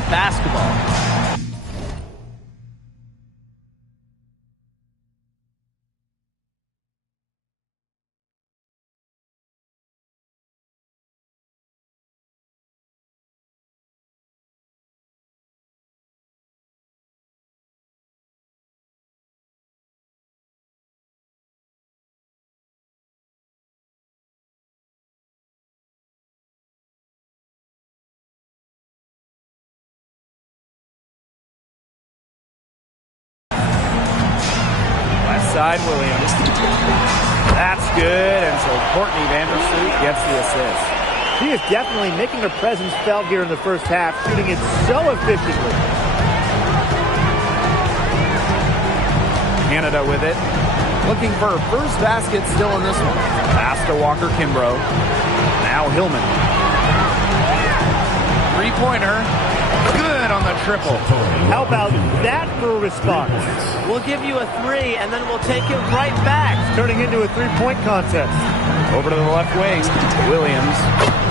basketball. Side Williams. That's good, and so Courtney Vandersloot gets the assist. She is definitely making her presence felt here in the first half, shooting it so efficiently. Canada with it. Looking for her first basket still in this one. Pass to Walker Kimbrough. Now Hillman. Three-pointer. Good on the triple. How about that for a response? We'll give you a three, and then we'll take it right back. Turning into a three-point contest. Over to the left wing, Williams.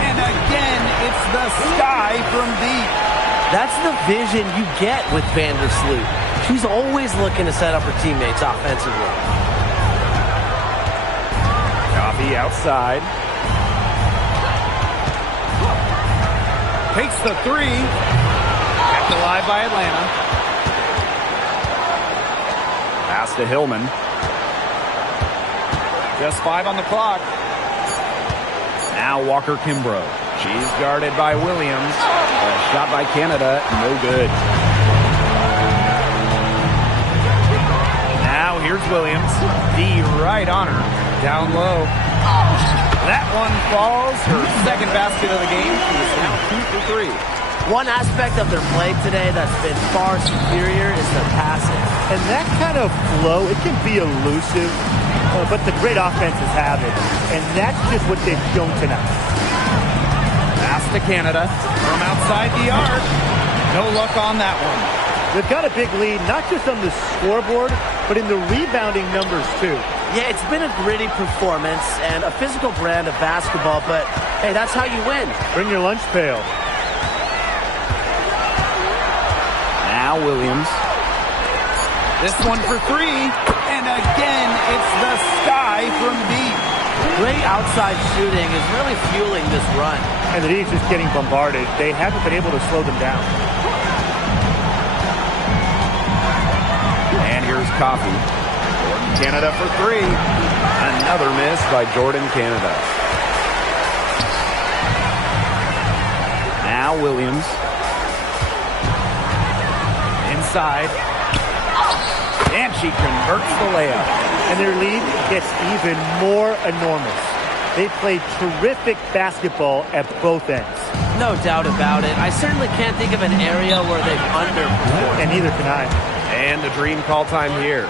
And again, it's the sky from deep. That's the vision you get with Vandersloot. She's always looking to set up her teammates offensively. Coffee outside. Takes the three. Kept alive by Atlanta. Pass to Hillman. Just 5 on the clock. Now Walker Kimbrough. She's guarded by Williams. A shot by Canada. No good. Now here's Williams. D right on her. Down low. That one falls. Her second basket of the game. She is now 2 for 3. One aspect of their play today that's been far superior is their passing. And that kind of flow, it can be elusive, but the great offenses have it. And that's just what they've shown tonight. Pass to Canada from outside the arc. No luck on that one. They've got a big lead, not just on the scoreboard, but in the rebounding numbers, too. Yeah, it's been a gritty performance and a physical brand of basketball, but, hey, that's how you win. Bring your lunch pail. Now Williams. This one for 3. And again, it's the sky from deep. Great outside shooting is really fueling this run. And the D's just getting bombarded. They haven't been able to slow them down. And here's Coffee. Jordan Canada for 3. Another miss by Jordan Canada. Now Williams. Inside. And she converts the layup. And their lead gets even more enormous. They played terrific basketball at both ends. No doubt about it. I certainly can't think of an area where they've underperformed. And neither can I. And a dream call time here.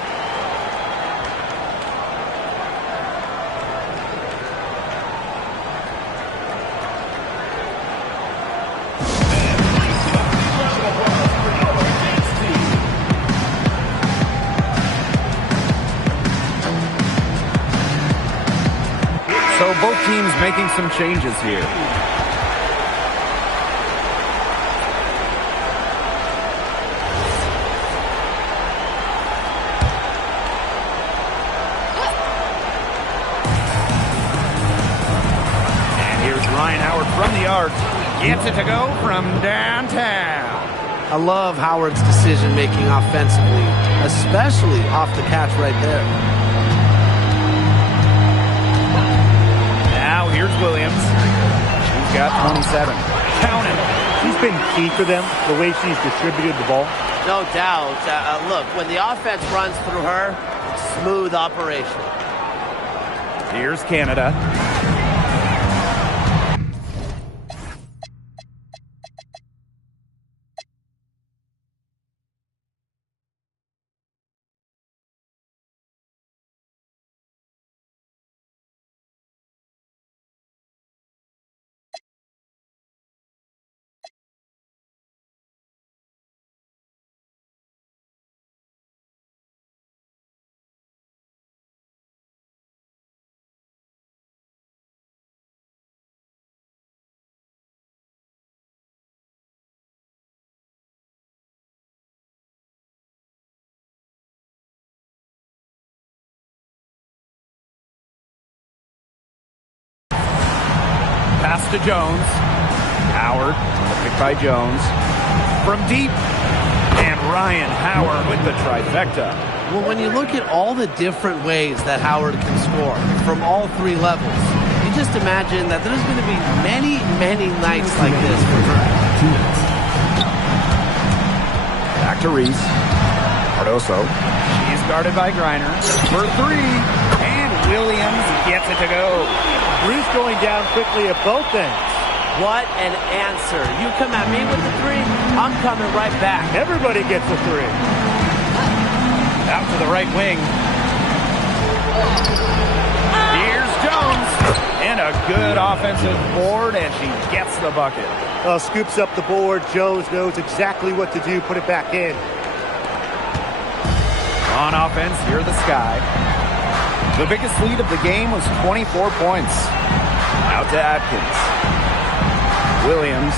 So both teams making some changes here. And here's Ryan Howard from the arc. Gets it to go from downtown. I love Howard's decision-making offensively, especially off the catch right there. Here's Williams. She's got 27. Count it. She's been key for them, the way she's distributed the ball. No doubt. Look, when the offense runs through her, smooth operation. Here's Canada. Pass to Jones. Howard, picked by Jones. From deep. And Ryan Howard with the trifecta. Well, when you look at all the different ways that Howard can score from all three levels, you just imagine that there's going to be many, many nights like this for her. Back to Reese. Cardoso. She's guarded by Griner. For three. And Williams gets it to go. Reese going down quickly at both ends. What an answer. You come at me with the three, I'm coming right back. Everybody gets a three. Out to the right wing. Here's Jones. And a good offensive board, and she gets the bucket. Scoops up the board. Jones knows exactly what to do. Put it back in. On offense, here the Sky. The biggest lead of the game was 24 points. Out to Atkins. Williams.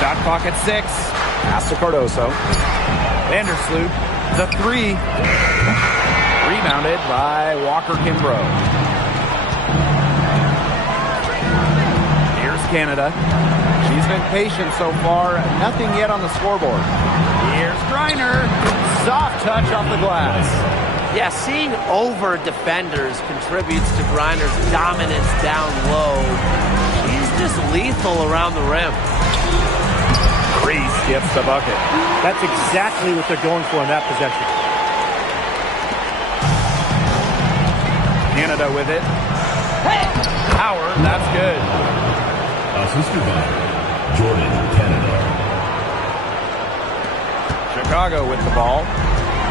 Shot clock at 6. Pass to Cardoso. Vandersloot. The three. Rebounded by Walker Kimbrough. Here's Canada. She's been patient so far. Nothing yet on the scoreboard. Here's Griner. Soft touch off the glass. Yeah, seeing over defenders contributes to Griner's dominance down low. She's just lethal around the rim. Reese gets the bucket. That's exactly what they're going for in that possession. Canada with it. Howard, that's good. Assisted by Jordan Canada. Chicago with the ball.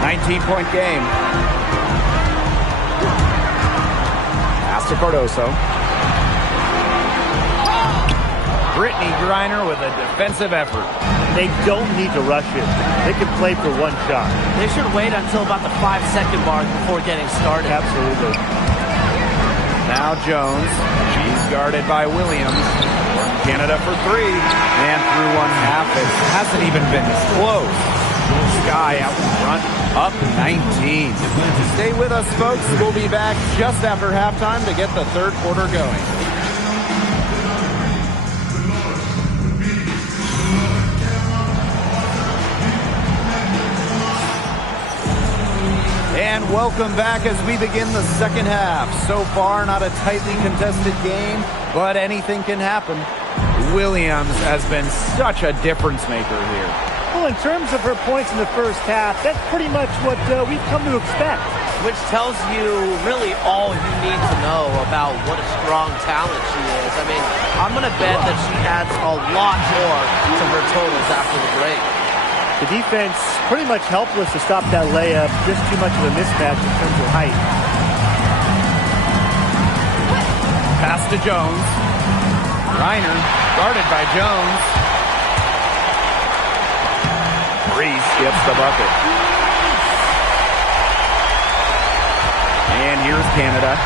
19-point game. Pass to Cardoso. Brittany Griner with a defensive effort. They don't need to rush it. They can play for one shot. They should wait until about the 5-second mark before getting started. Absolutely. Now Jones. She's guarded by Williams. Canada for three. And through one half, it hasn't even been close. Sky out in front, up 19. Stay with us, folks. We'll be back just after halftime to get the third quarter going. And welcome back as we begin the second half. So far, not a tightly contested game, but anything can happen. Williams has been such a difference maker here. Well, in terms of her points in the first half, that's pretty much what we've come to expect. Which tells you really all you need to know about what a strong talent she is. I mean, I'm going to bet that she adds a lot more to her totals after the break. The defense pretty much helpless to stop that layup. Just too much of a mismatch in terms of height. Pass to Jones. Reiner guarded by Jones. Reese gets the bucket. And here's Canada.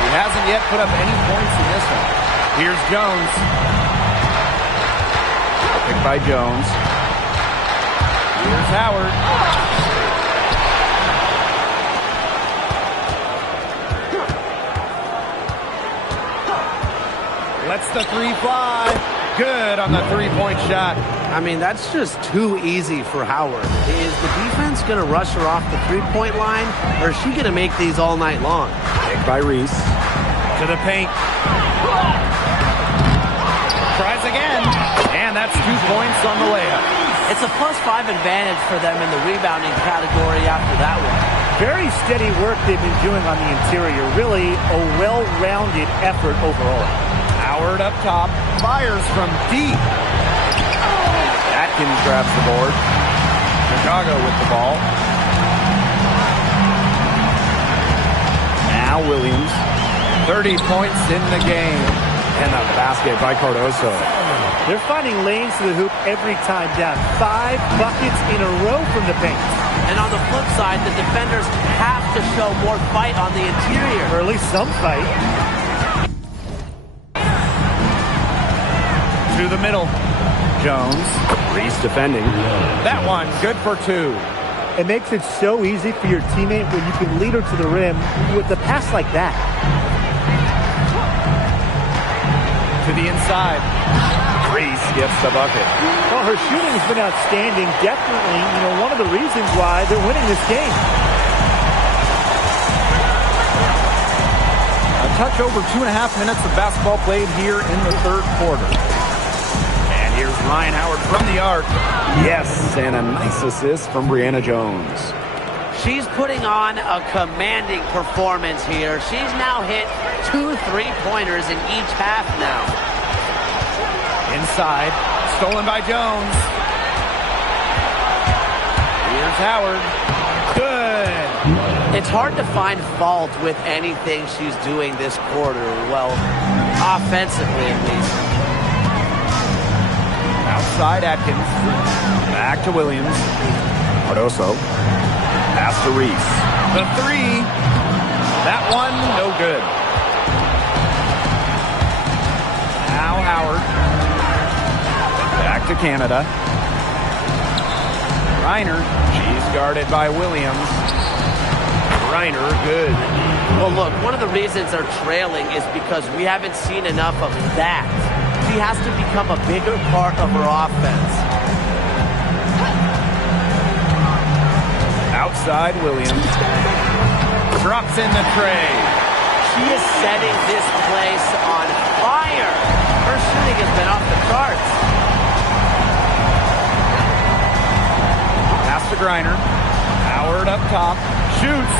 He hasn't yet put up any points in this one. Here's Jones. Picked by Jones. Here's Howard. Lets the three fly. Good on the three-point shot. I mean, that's just too easy for Howard. Is the defense going to rush her off the three-point line, or is she going to make these all night long? Picked by Reese. To the paint. Tries again. And that's 2 points on the layup. It's a +5 advantage for them in the rebounding category after that one. Very steady work they've been doing on the interior. Really a well-rounded effort overall. Howard up top. Fires from deep. Atkins grabs the board. Chicago with the ball. Now Williams. 30 points in the game. And a basket by Cardoso. They're finding lanes to the hoop every time down. 5 buckets in a row from the paint. And on the flip side, the defenders have to show more fight on the interior. Or at least some fight. To the middle. Jones. Reese defending. That one good for 2. It makes it so easy for your teammate when you can lead her to the rim with a pass like that. To the inside. Reese gets the bucket. Well, her shooting has been outstanding. Definitely, one of the reasons why they're winning this game. A touch over 2.5 minutes of basketball played here in the third quarter. And here's Ryan Howard from the arc. Yes, and a nice assist from Brianna Jones. She's putting on a commanding performance here. She's now hit 2 3-pointers in each half now. Inside, stolen by Jones. Here's Howard. Good. It's hard to find fault with anything she's doing this quarter. Well, offensively at least. Outside Atkins. Back to Williams. Cardoso. Pass to Reese. The three. That one, no good. Now Howard. Back to Canada. Reiner. She's guarded by Williams. Reiner, good. Well, look, one of the reasons they're trailing is because we haven't seen enough of that. She has to become a bigger part of her offense. Outside Williams. Drops in the tray. She is setting this place on fire. Her shooting has been off the charts. Pass to Griner. Howard up top. Shoots.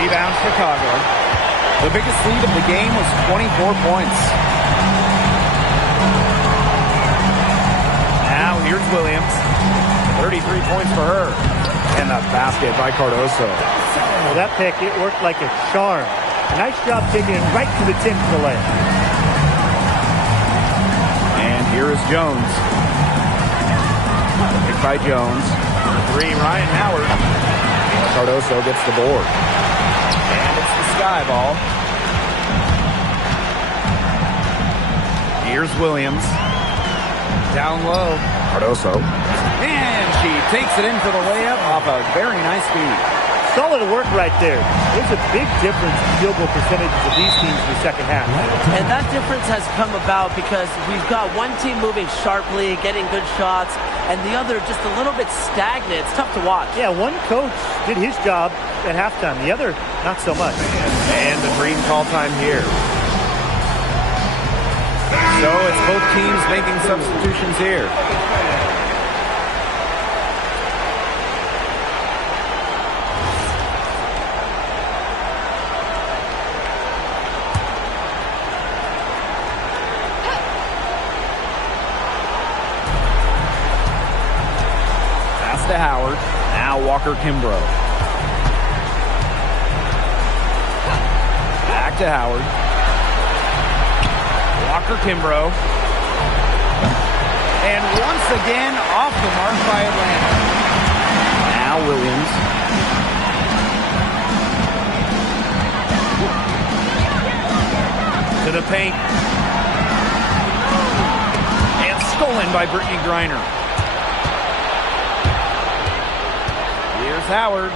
Rebound Chicago. The biggest lead of the game was 24 points. Now here's Williams. 33 points for her. And the basket by Cardoso. Well, that pick, it worked like a charm. A nice job taking it right to the 10 for the layup. And here is Jones. Pick by Jones. Three, Ryan Howard. Cardoso gets the board. And it's the sky ball. Here's Williams. Down low. Cardoso. And she takes it in for the layup off a very nice feed. Solid work right there. There's a big difference in field goal percentages of these teams in the second half. And that difference has come about because we've got one team moving sharply, getting good shots, and the other just a little bit stagnant. It's tough to watch. Yeah, one coach did his job at halftime. The other, not so much. And the green call time here. So it's both teams making substitutions here. To Howard. Now Walker Kimbrough. Back to Howard. Walker Kimbrough. And once again off the mark by Atlanta. Now Williams. To the paint. And stolen by Brittany Griner. Here's Howard.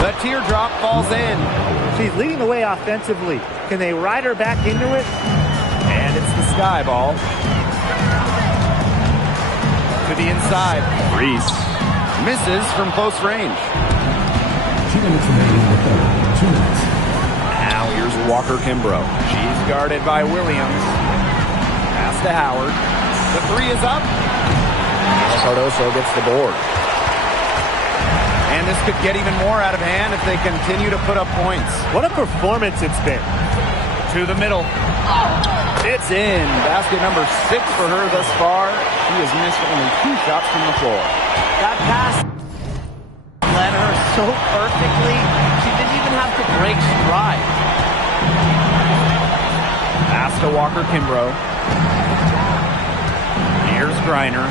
The teardrop falls in. She's leading the way offensively. Can they ride her back into it? And it's the sky ball. To the inside. Reese misses from close range. 2 minutes remaining in the third. 2 minutes. Now here's Walker Kimbrough. She's guarded by Williams. Pass to Howard. The three is up. Cardoso gets the board. And this could get even more out of hand if they continue to put up points. What a performance it's been. To the middle. It's in. Basket number 6 for her thus far. She has missed only 2 shots from the floor. That pass led her so perfectly, she didn't even have to break stride. Pass to Walker Kimbrough. Here's Griner.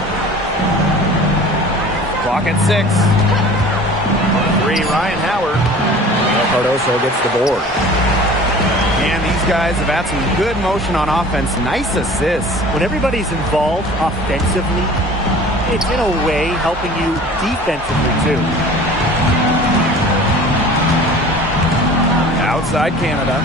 Clock at 6. 3, Ryan Howard. Cardoso gets the board. And these guys have had some good motion on offense. Nice assists. When everybody's involved offensively, it's in a way helping you defensively, too. Outside Canada.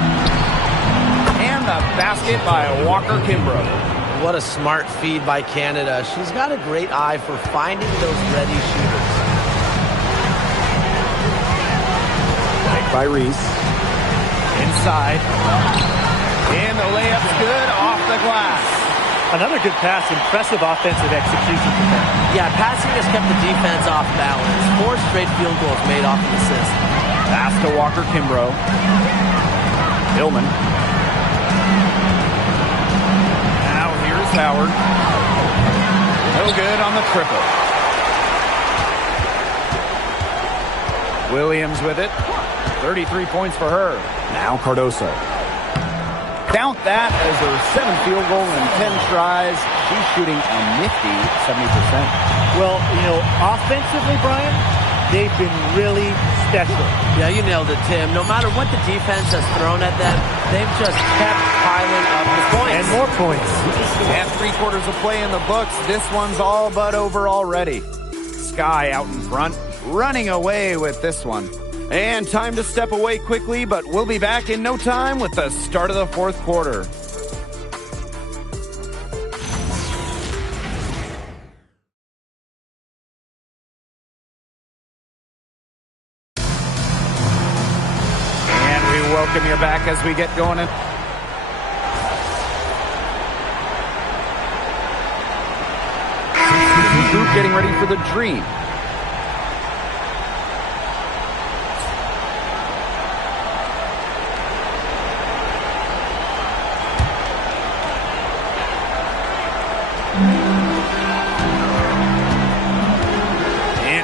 And the basket by Walker Kimbrough. What a smart feed by Canada. She's got a great eye for finding those ready shooters. Take by Reese. Inside. And the layup's good off the glass. Another good pass. Impressive offensive execution from them. Yeah, passing has kept the defense off balance. 4 straight field goals made off an assist. Pass to Walker Kimbrough. Hillman. Now here's Howard. No good on the triple. Williams with it. 33 points for her. Now Cardoso. Count that as her 7th field goal in 10 tries. She's shooting a nifty 70%. Well, you know, offensively, Brian, they've been really special. Yeah, you nailed it, Tim. No matter what the defense has thrown at them, they've just kept piling up the points. And more points. And 3/4 of play in the books. This one's all but over already. Sky out in front, running away with this one. And time to step away quickly, but we'll be back in no time with the start of the 4th quarter. And we welcome you back as we get going. Group getting ready for the Dream.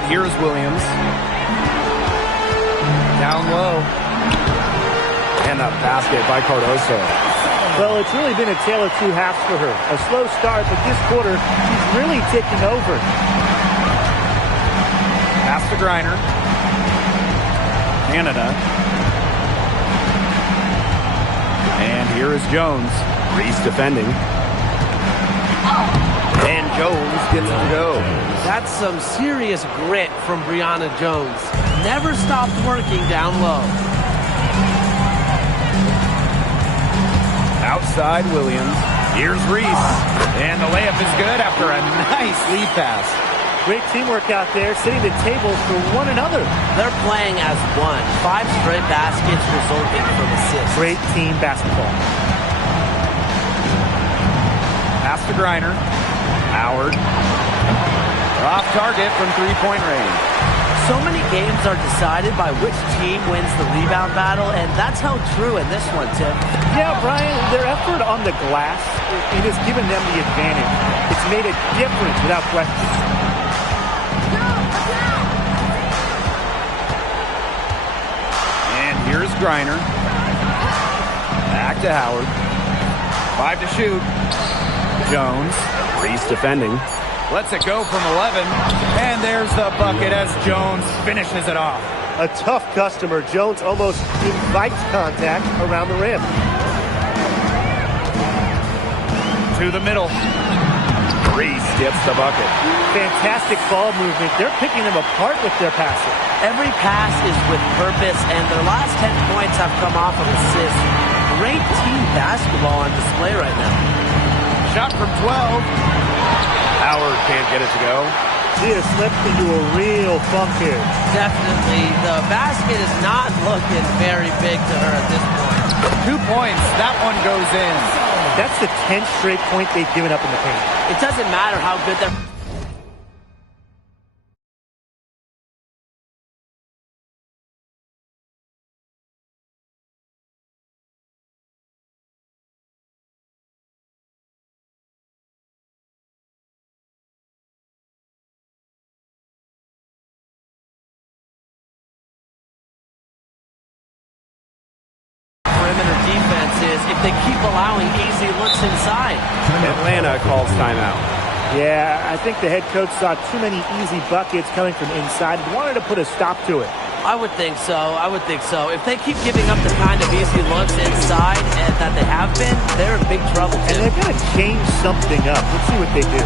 Here's Williams. Down low. And a basket by Cardoso. Well, it's really been a tale of 2 halves for her. A slow start, but this quarter, she's really taking over. Pass to Griner. Canada. And here is Jones. Reese defending. And Jones gets to go. That's some serious grit from Brianna Jones. Never stopped working down low. Outside Williams. Here's Reese. And the layup is good after a nice lead pass. Great teamwork out there, setting the table for one another. They're playing as one. 5 straight baskets resulting from assists. Great team basketball. Pass to Griner. Howard. Off target from 3-point range. So many games are decided by which team wins the rebound battle, and that's how true in this one, Tim. Yeah, Brian, their effort on the glass, it has given them the advantage. It's made a difference without question. And here's Griner. Back to Howard. 5 to shoot. Jones. Reese defending. Lets it go from 11. And there's the bucket as Jones finishes it off. A tough customer. Jones almost invites contact around the rim. To the middle. Reese gets the bucket. Fantastic ball movement. They're picking them apart with their passing. Every pass is with purpose, and their last 10 points have come off of assists. Great team basketball on display right now. Shot from 12. Howard can't get it to go. She has slipped into a real funk here. Definitely. The basket is not looking very big to her at this point. 2 points. That one goes in. That's the 10th straight point they've given up in the paint. It doesn't matter how good they're... defense is if they keep allowing easy looks inside. Atlanta calls timeout. Yeah, I think the head coach saw too many easy buckets coming from inside and wanted to put a stop to it. I would think so. I would think so. If they keep giving up the kind of easy looks inside and that they have been, they're in big trouble, too. And they're going to change something up. Let's see what they do.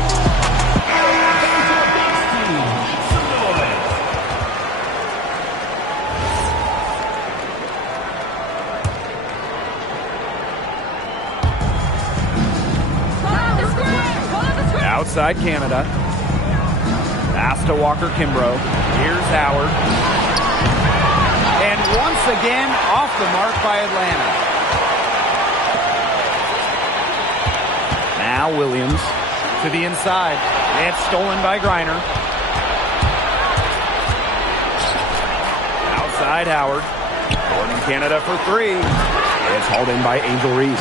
Outside Canada. Pass to Walker Kimbrough. Here's Howard. And once again, off the mark by Atlanta. Now Williams to the inside. It's stolen by Griner. Outside Howard. Jordan Canada for three. It's hauled in by Angel Reese.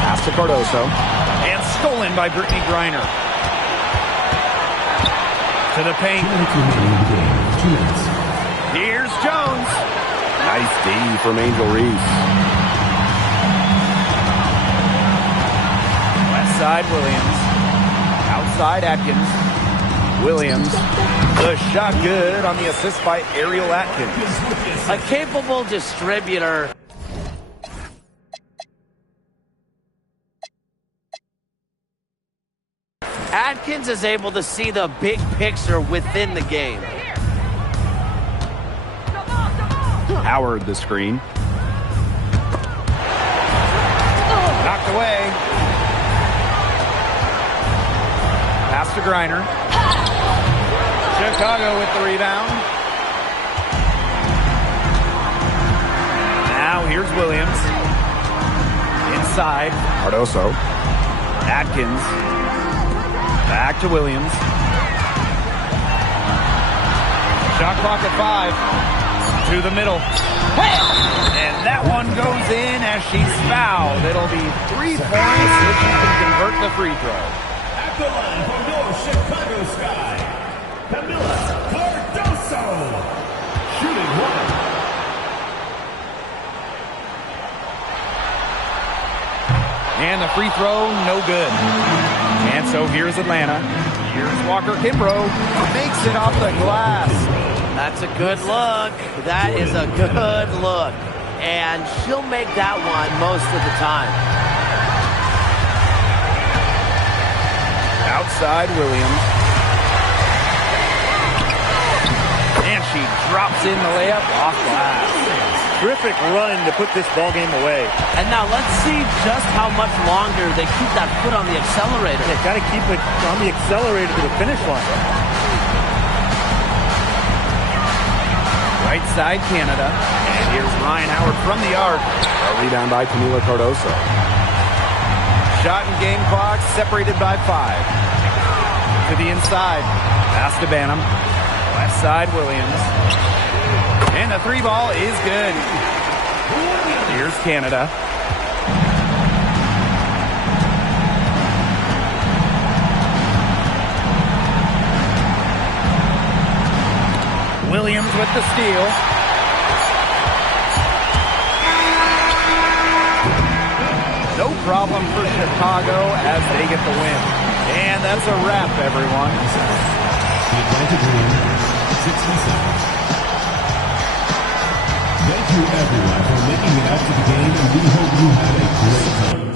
Pass to Cardoso. And stolen by Brittany Griner. To the paint. 2 minutes. Here's Jones. Nice D from Angel Reese. Left side Williams. Outside Atkins. Williams. The shot good on the assist by Ariel Atkins. A capable distributor. Atkins is able to see the big picture within the game. Howard the screen. Knocked away. Pass to Griner. Chicago with the rebound. Now here's Williams. Inside. Cardoso. Atkins. Back to Williams. Shot clock at 5. To the middle. And that one goes in as she's fouled. It'll be 3 points if she can convert the free throw. At the line for North Chicago Sky, Camila Cardoso. Shooting 1. And the free throw, no good. And so here's Atlanta. Here's Walker Kimbrough. Makes it off the glass. That's a good look. That is a good look. And she'll make that one most of the time. Outside Williams. And she drops in the layup off glass. Terrific run to put this ball game away. And now let's see just how much longer they keep that foot on the accelerator. They got to keep it on the accelerator to the finish line. Right side Canada. And here's Ryan Howard from the arc. A rebound by Camila Cardoso. Shot and game clock separated by 5. To the inside. Pass to Banham. Left side Williams. And the 3 ball is good. Here's Canada. Williams with the steal. No problem for Chicago as they get the win. And that's a wrap, everyone. The Atlantic lead, 60 seconds. Thank you, everyone, for making it out to the game, and we hope you had a great time.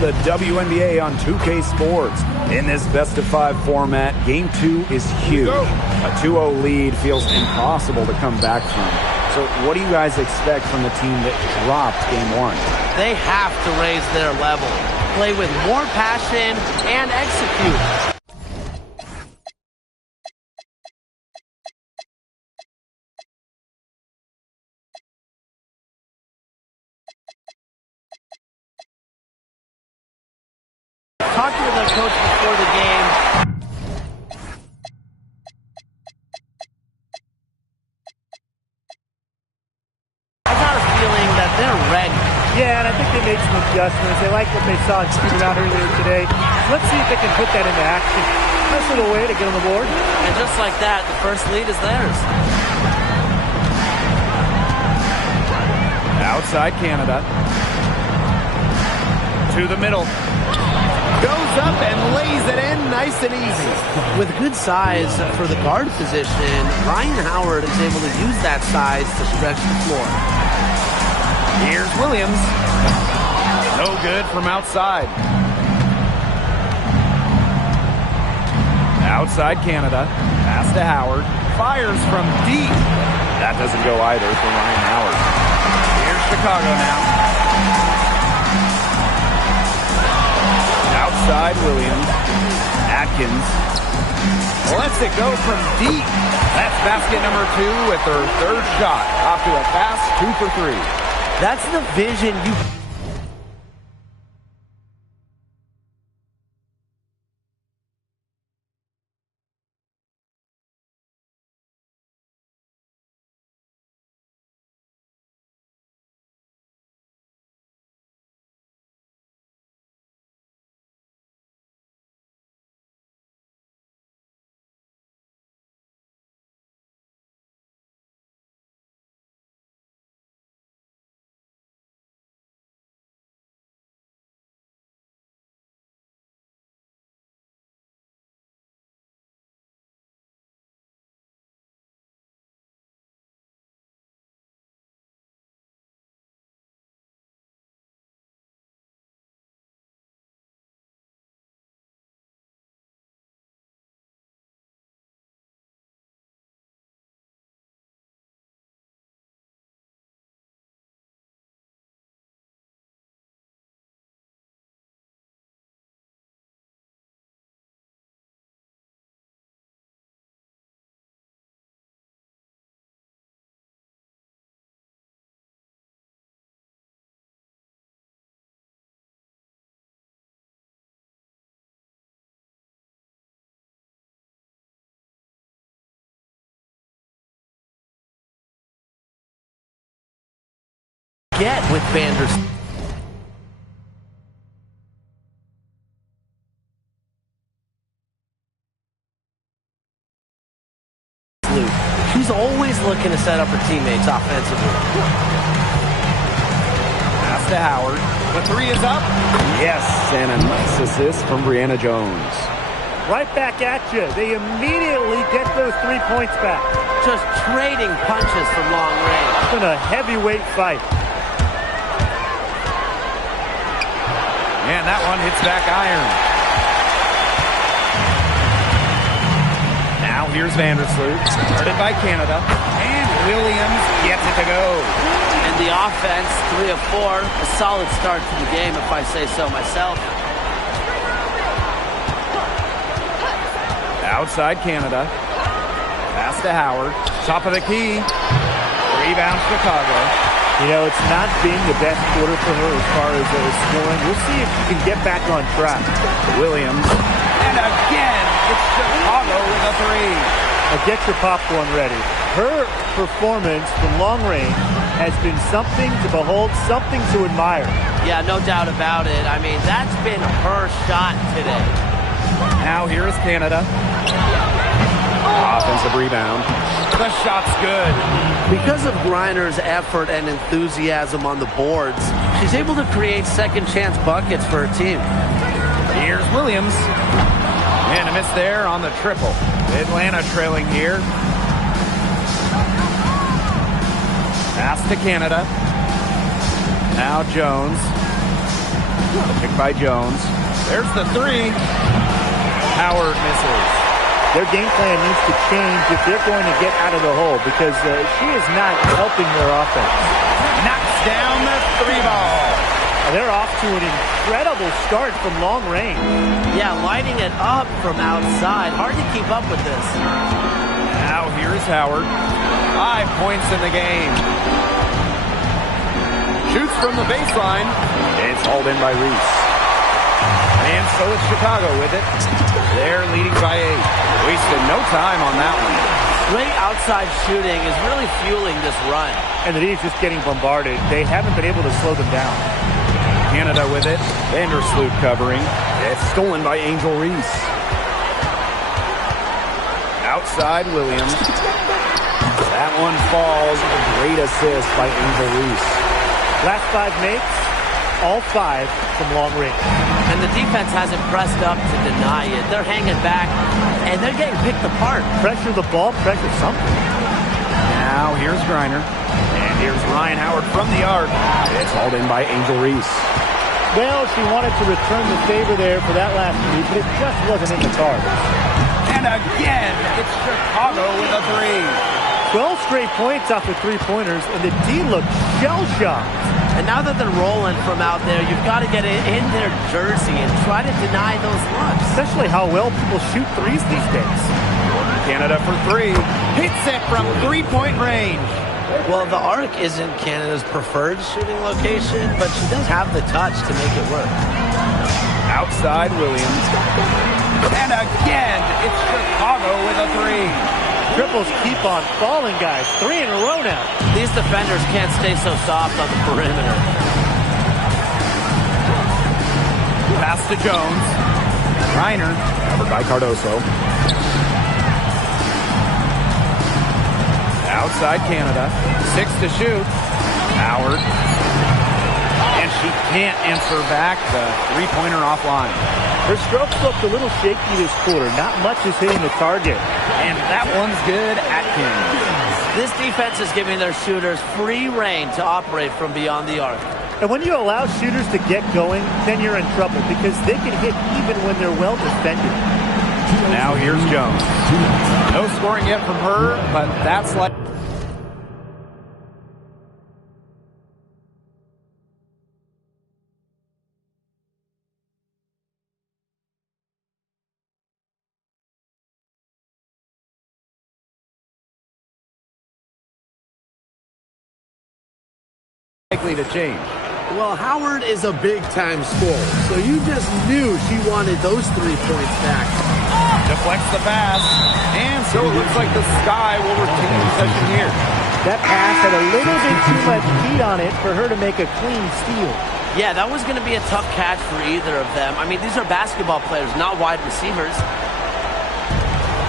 the WNBA on 2K Sports. In this best-of-5 format, Game 2 is huge. A 2-0 lead feels impossible to come back from. So what do you guys expect from the team that dropped Game 1? They have to raise their level, play with more passion, and execute. Talking to their coach before the game. I got a feeling that they're ready. Yeah, and I think they made some adjustments. They like what they saw in speed out earlier today. Let's see if they can put that into action. Nice little way to get on the board. And just like that, the first lead is theirs. Outside Canada. To the middle. Goes up and lays it in nice and easy. With good size for the guard position, Ryan Howard is able to use that size to stretch the floor. Here's Williams. No good from outside. Outside Canada. Pass to Howard. Fires from deep. That doesn't go either for Ryan Howard. Here's Chicago now. Outside Williams. Atkins lets it go from deep. That's basket number 2 with her third shot. Off to a fast 2 for 3. That's the vision you... get with Vanderson. She's always looking to set up her teammates offensively. Pass to Howard. The 3 is up. Yes, and a nice assist from Brianna Jones. Right back at you. They immediately get those 3 points back. Just trading punches from long range. It's been a heavyweight fight. And that one hits back iron. Now here's Vandersloot. Started by Canada. And Williams gets it to go. And the offense, 3 of 4. A solid start to the game, if I say so myself. Outside Canada. Pass to Howard. Top of the key. Rebound Chicago. You know, it's not been the best quarter for her as far as scoring. We'll see if she can get back on track. Williams. And again, it's Chicago with a 3. Now get your popcorn ready. Her performance from long range has been something to behold, something to admire. Yeah, no doubt about it. I mean, that's been her shot today. Now here is Canada. Offensive rebound. The shot's good. Because of Griner's effort and enthusiasm on the boards, she's able to create second chance buckets for her team. Here's Williams. And a miss there on the triple. Atlanta trailing here. Pass to Canada. Now Jones. Picked by Jones. There's the three. Howard misses. Their game plan needs to change if they're going to get out of the hole because she is not helping their offense. Knocks down the three ball. They're off to an incredible start from long range. Yeah, lighting it up from outside. Hard to keep up with this. Now here's Howard. 5 points in the game. Shoots from the baseline. It's hauled in by Reese. And so it's Chicago with it. They're leading by 8. Wasted no time on that one. Great outside shooting is really fueling this run. And the D's just getting bombarded. They haven't been able to slow them down. Canada with it. Vandersloot covering. It's stolen by Angel Reese. Outside Williams. That one falls. A great assist by Angel Reese. Last 5 makes, all 5 from long range. And the defense hasn't pressed up to deny it. They're hanging back, and they're getting picked apart. Pressure the ball, pressure something. Now here's Griner. And here's Ryan Howard from the arc. It's hauled in by Angel Reese. Well, she wanted to return the favor there for that last read, but it just wasn't in the cards. And again, it's Chicago with a 3. 12 straight points off the three-pointers, and the D looked shell-shocked. And now that they're rolling from out there, you've got to get it in their jersey and try to deny those looks. Especially how well people shoot threes these days. Canada for 3. Hits it from 3-point range. Well, the arc isn't Canada's preferred shooting location, but she does have the touch to make it work. Outside Williams. And again, it's Chicago with a 3. Triples keep on falling, guys. 3 in a row now. These defenders can't stay so soft on the perimeter. Pass to Jones. Reiner, covered by Cardoso. Outside Canada. 6 to shoot. Howard. And she can't answer back the three-pointer offline. Her strokes looked a little shaky this quarter. Not much is hitting the target. And that one's good, Atkins. This defense is giving their shooters free reign to operate from beyond the arc. And when you allow shooters to get going, then you're in trouble because they can hit even when they're well defended. Now here's Jones. No scoring yet from her, but that's like... likely to change. Well, Howard is a big-time scorer, so you just knew she wanted those 3 points back. Deflects the pass, and so it looks like the Sky will retain possession here. That pass had a little bit too much heat on it for her to make a clean steal. Yeah, that was going to be a tough catch for either of them. I mean, these are basketball players, not wide receivers.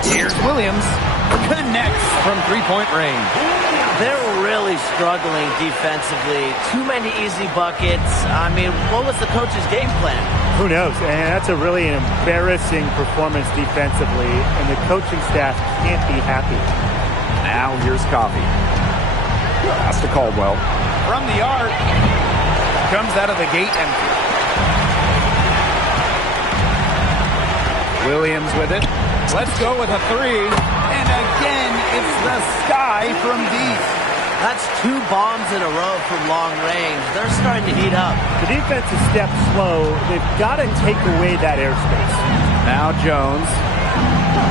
Here's Williams. Connects from three-point range. They're really struggling defensively. Too many easy buckets. I mean, what was the coach's game plan? Who knows? And that's a really embarrassing performance defensively, and the coaching staff can't be happy. Now here's Coffey. Pass to Caldwell. From the arc. Comes out of the gate empty. Williams with it. Let's go with a 3. And again, it's the Sky from deep. That's 2 bombs in a row from long range. They're starting to heat up. The defense is stepped slow. They've got to take away that airspace. Now Jones.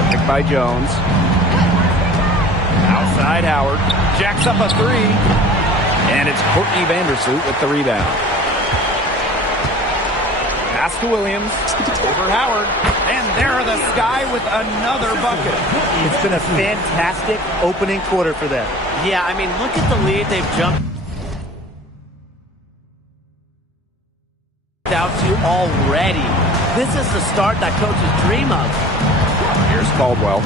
Picked by Jones. Outside Howard. Jacks up a 3. And it's Courtney Vandersloot with the rebound. Pass to Williams. Over Howard. And there are the Sky with another bucket. It's been a fantastic opening quarter for them. Yeah, I mean, look at the lead they've jumped out to already. This is the start that coaches dream of. Here's Caldwell.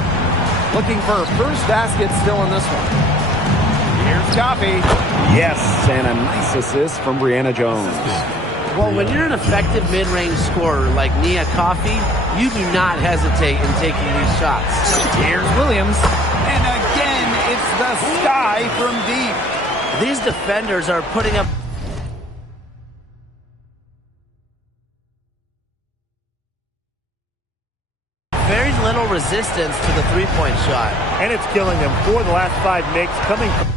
Looking for her first basket still in this one. Here's Coffey. Yes, and a nice assist from Brianna Jones. Well, when you're an effective mid-range scorer like Nia Coffey, you do not hesitate in taking these shots. Here's Williams. And again, it's the Sky from deep. These defenders are putting up little resistance to the three-point shot. And it's killing them. 4 of the last 5 makes coming from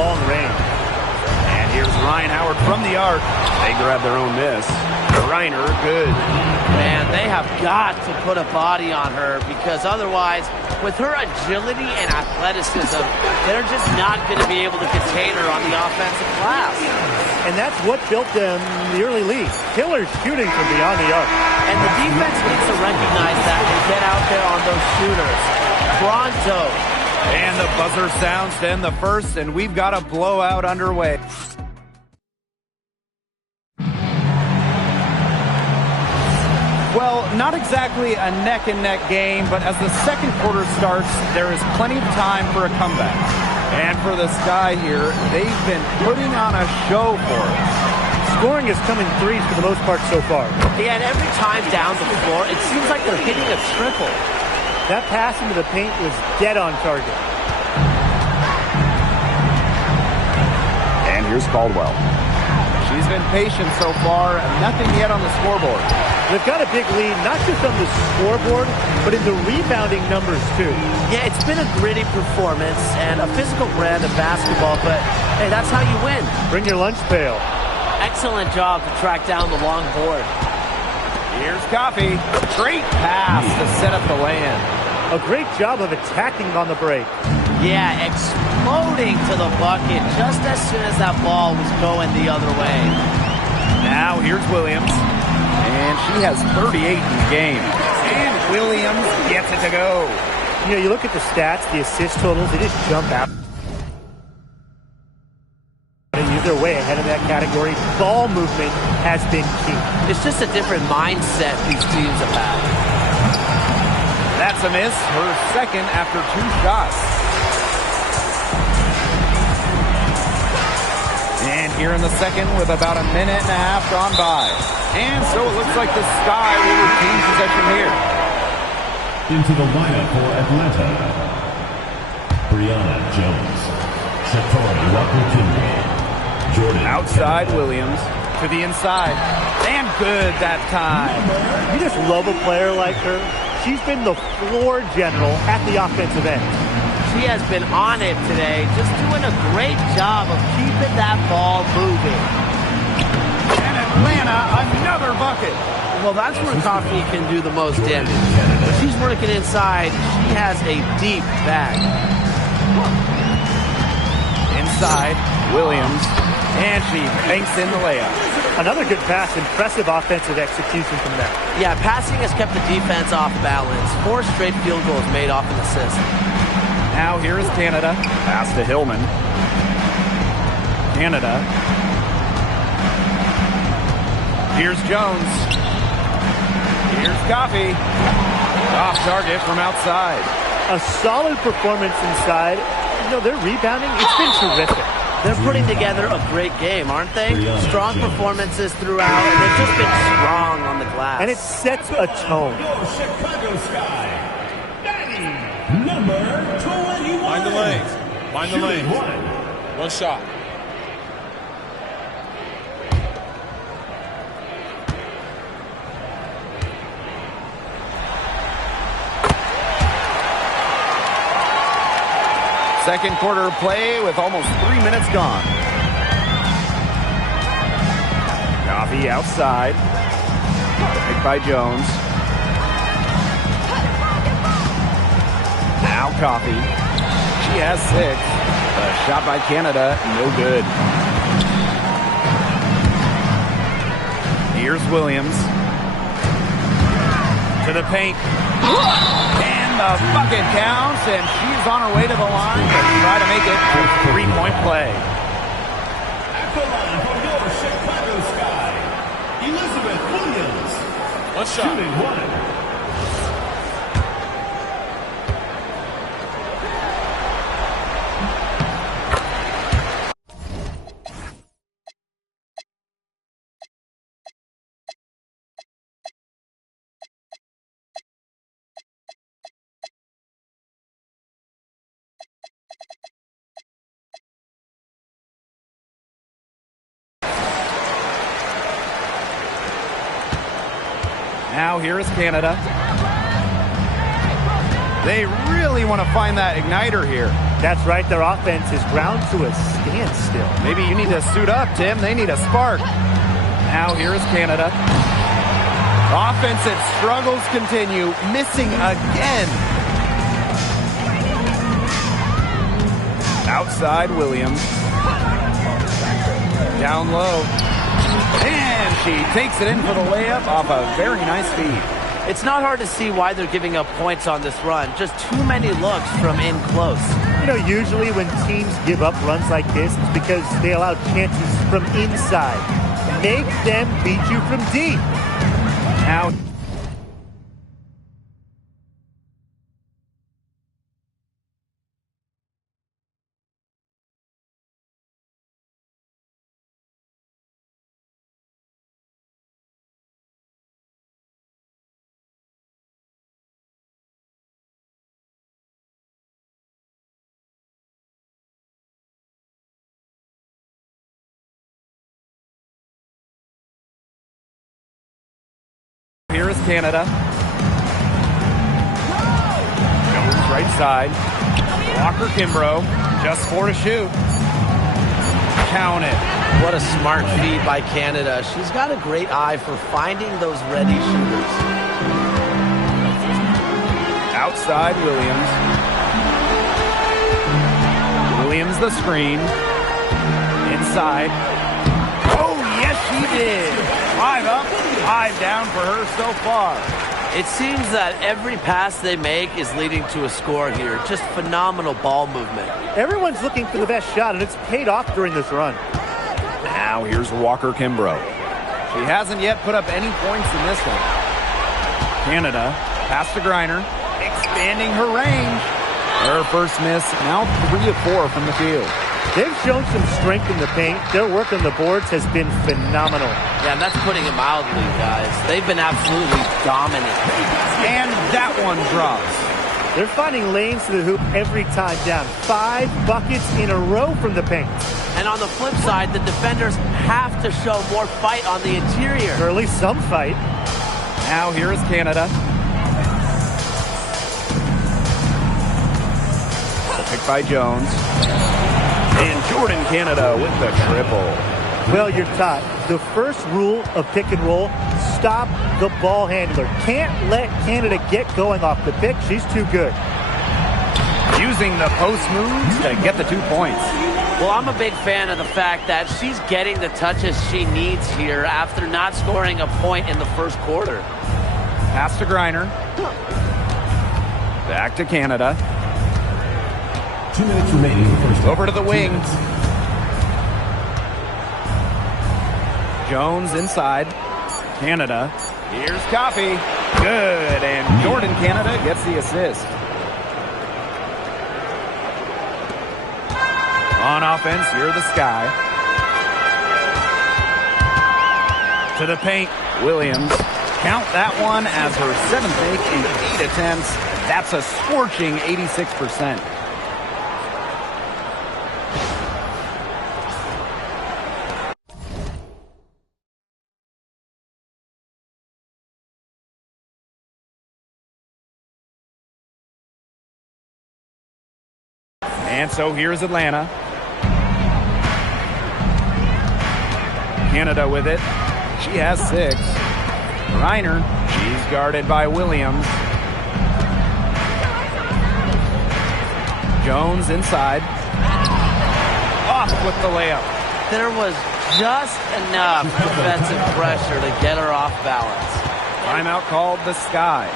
long range. And here's Ryan Howard from the arc. They grab their own miss. Reiner, good. Man, they have got to put a body on her because otherwise, with her agility and athleticism, they're just not going to be able to contain her on the offensive glass. And that's what built them the early lead. Killer shooting from beyond the arc. And the defense needs to recognize that and get out there on those shooters. Pronto. And the buzzer sounds to end the first, and we've got a blowout underway. Well, not exactly a neck-and-neck game, but as the second quarter starts, there is plenty of time for a comeback. And for the Sky here, they've been putting on a show for us. Scoring is coming threes for the most part so far. Yeah, and every time down the floor, it seems like they're hitting a triple. That pass into the paint was dead on target. And here's Caldwell. She's been patient so far, nothing yet on the scoreboard. They've got a big lead, not just on the scoreboard, but in the rebounding numbers too. Yeah, it's been a gritty performance and a physical brand of basketball, but hey, that's how you win. Bring your lunch pail. Excellent job to track down the long board. Here's Coffee. Great pass to set up the lay-in. A great job of attacking on the break. Yeah, exploding to the bucket just as soon as that ball was going the other way. Now here's Williams. And she has 38 in the game. And Williams gets it to go. You know, you look at the stats, the assist totals, they just jump out. They're way ahead of that category. Ball movement has been key. It's just a different mindset these teams have had. That's a miss. Her second after 2 shots. And here in the second with about a minute and a half gone by. And so it looks like the Sky will retain possession here. Into the lineup for Atlanta, Brianna Jones, Shatori Walker-Kinley, Jordan Outside Williams to the inside. And good that time. You just love a player like her. She's been the floor general at the offensive end. She has been on it today, just doing a great job of keeping that ball moving. And Atlanta, another bucket. Well, that's where Coffee can do the most damage. When she's working inside, she has a deep bag. Inside, Williams. And she banks in the layup. Another good pass. Impressive offensive execution from them. Yeah, passing has kept the defense off balance. 4 straight field goals made off an assist. Now here is Canada. Pass to Hillman. Canada. Here's Jones. Here's Coffee. Off target from outside. A solid performance inside. You know, their rebounding, it's been terrific. They're putting together a great game, aren't they? Strong performances throughout, and they've just been strong on the glass. And it sets a tone. Chicago Sky, number 21. Mind the lanes. Mind the lanes. One shot. Second quarter of play with almost 3 minutes gone. Coffee outside. Picked by Jones. Now Coffee. She has 6. A shot by Canada, no good. Here's Williams. To the paint. And the bucket counts, and she's on her way to the line to try to make it a 3-point play. At the line from your Chicago Sky, Elizabeth Williams. One shot. Shooting 1. Now here is Canada. They really want to find that igniter here. That's right. Their offense is ground to a standstill. Maybe you need to suit up, Tim. They need a spark. Now here is Canada. Offensive struggles continue. Missing again. Outside Williams. Down low. And she takes it in for the layup off a very nice feed. It's not hard to see why they're giving up points on this run. Just too many looks from in close. You know, usually when teams give up runs like this, it's because they allow chances from inside. Make them beat you from deep. Now here is Canada. Jones right side. Walker Kimbrough. Just 4 to shoot. Count it. What a smart feed by Canada. She's got a great eye for finding those ready shooters. Outside Williams. Williams the screen. Inside. Oh, yes, she did. 5 up, 5 down for her so far. It seems that every pass they make is leading to a score here. Just phenomenal ball movement. Everyone's looking for the best shot, and it's paid off during this run. Now here's Walker Kimbrough. She hasn't yet put up any points in this one. Canada, pass to Griner, expanding her range. Her first miss, now 3 of 4 from the field. They've shown some strength in the paint. Their work on the boards has been phenomenal. Yeah, and that's putting it mildly, guys. They've been absolutely dominant. And that one drops. They're finding lanes to the hoop every time down. 5 buckets in a row from the paint. And on the flip side, the defenders have to show more fight on the interior. Or at least some fight. Now here is Canada. Picked by Jones. And Jordan Canada with the triple. Well, you're taught. The first rule of pick and roll, stop the ball handler. Can't let Canada get going off the pick. She's too good. Using the post moves to get the 2 points. Well, I'm a big fan of the fact that she's getting the touches she needs here after not scoring a point in the first quarter. Pass to Griner. Back to Canada. 2 minutes remaining in the first. Over to the wing. Jones inside. Canada. Here's Coffee. Good. And Jordan Canada gets the assist. On offense, here the Sky. To the paint. Williams. Count that one as her 7th make in 8 attempts. That's a scorching 86%. And so here's Atlanta. Canada with it. She has 6. Reiner, she's guarded by Williams. Jones inside. Off with the layup. There was just enough defensive pressure to get her off balance. Timeout called the Sky.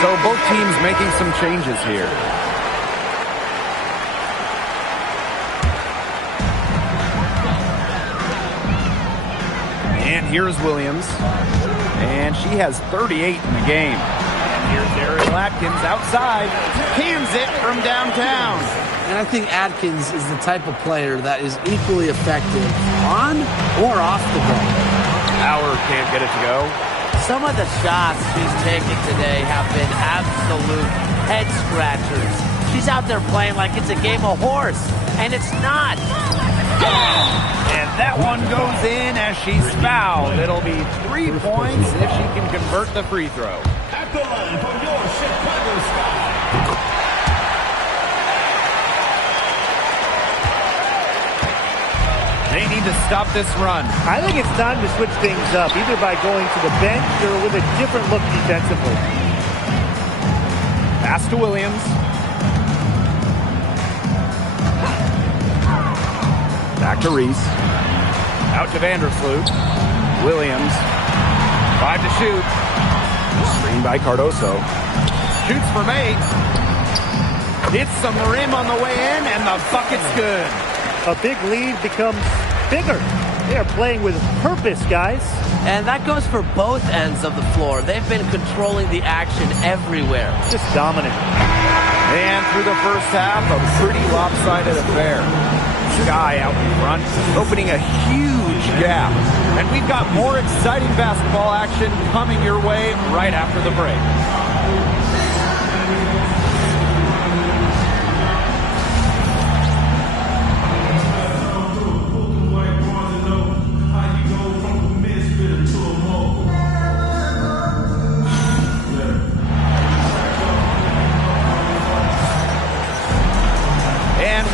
So both teams making some changes here. And here's Williams. And she has 38 in the game. And here's Ariel Atkins outside. Cans it from downtown. And I think Atkins is the type of player that is equally effective on or off the ball. Howard can't get it to go. Some of the shots she's taking today have been absolute head scratchers. She's out there playing like it's a game of horse, and it's not. And that one goes in as she's fouled. It'll be 3 points if she can convert the free throw. At the line for your Chicago Sky. They need to stop this run. I think it's time to switch things up, either by going to the bench or with a different look defensively. Pass to Williams. Back to Reese. Out to Vandersloot. Williams. 5 to shoot. Screen by Cardoso. Shoots from 8. Hits the rim on the way in, and the bucket's good. A big lead becomes bigger. They are playing with purpose, guys. And that goes for both ends of the floor. They've been controlling the action everywhere. Just dominant. And through the first half, a pretty lopsided affair. Sky out in front, opening a huge gap. And we've got more exciting basketball action coming your way right after the break.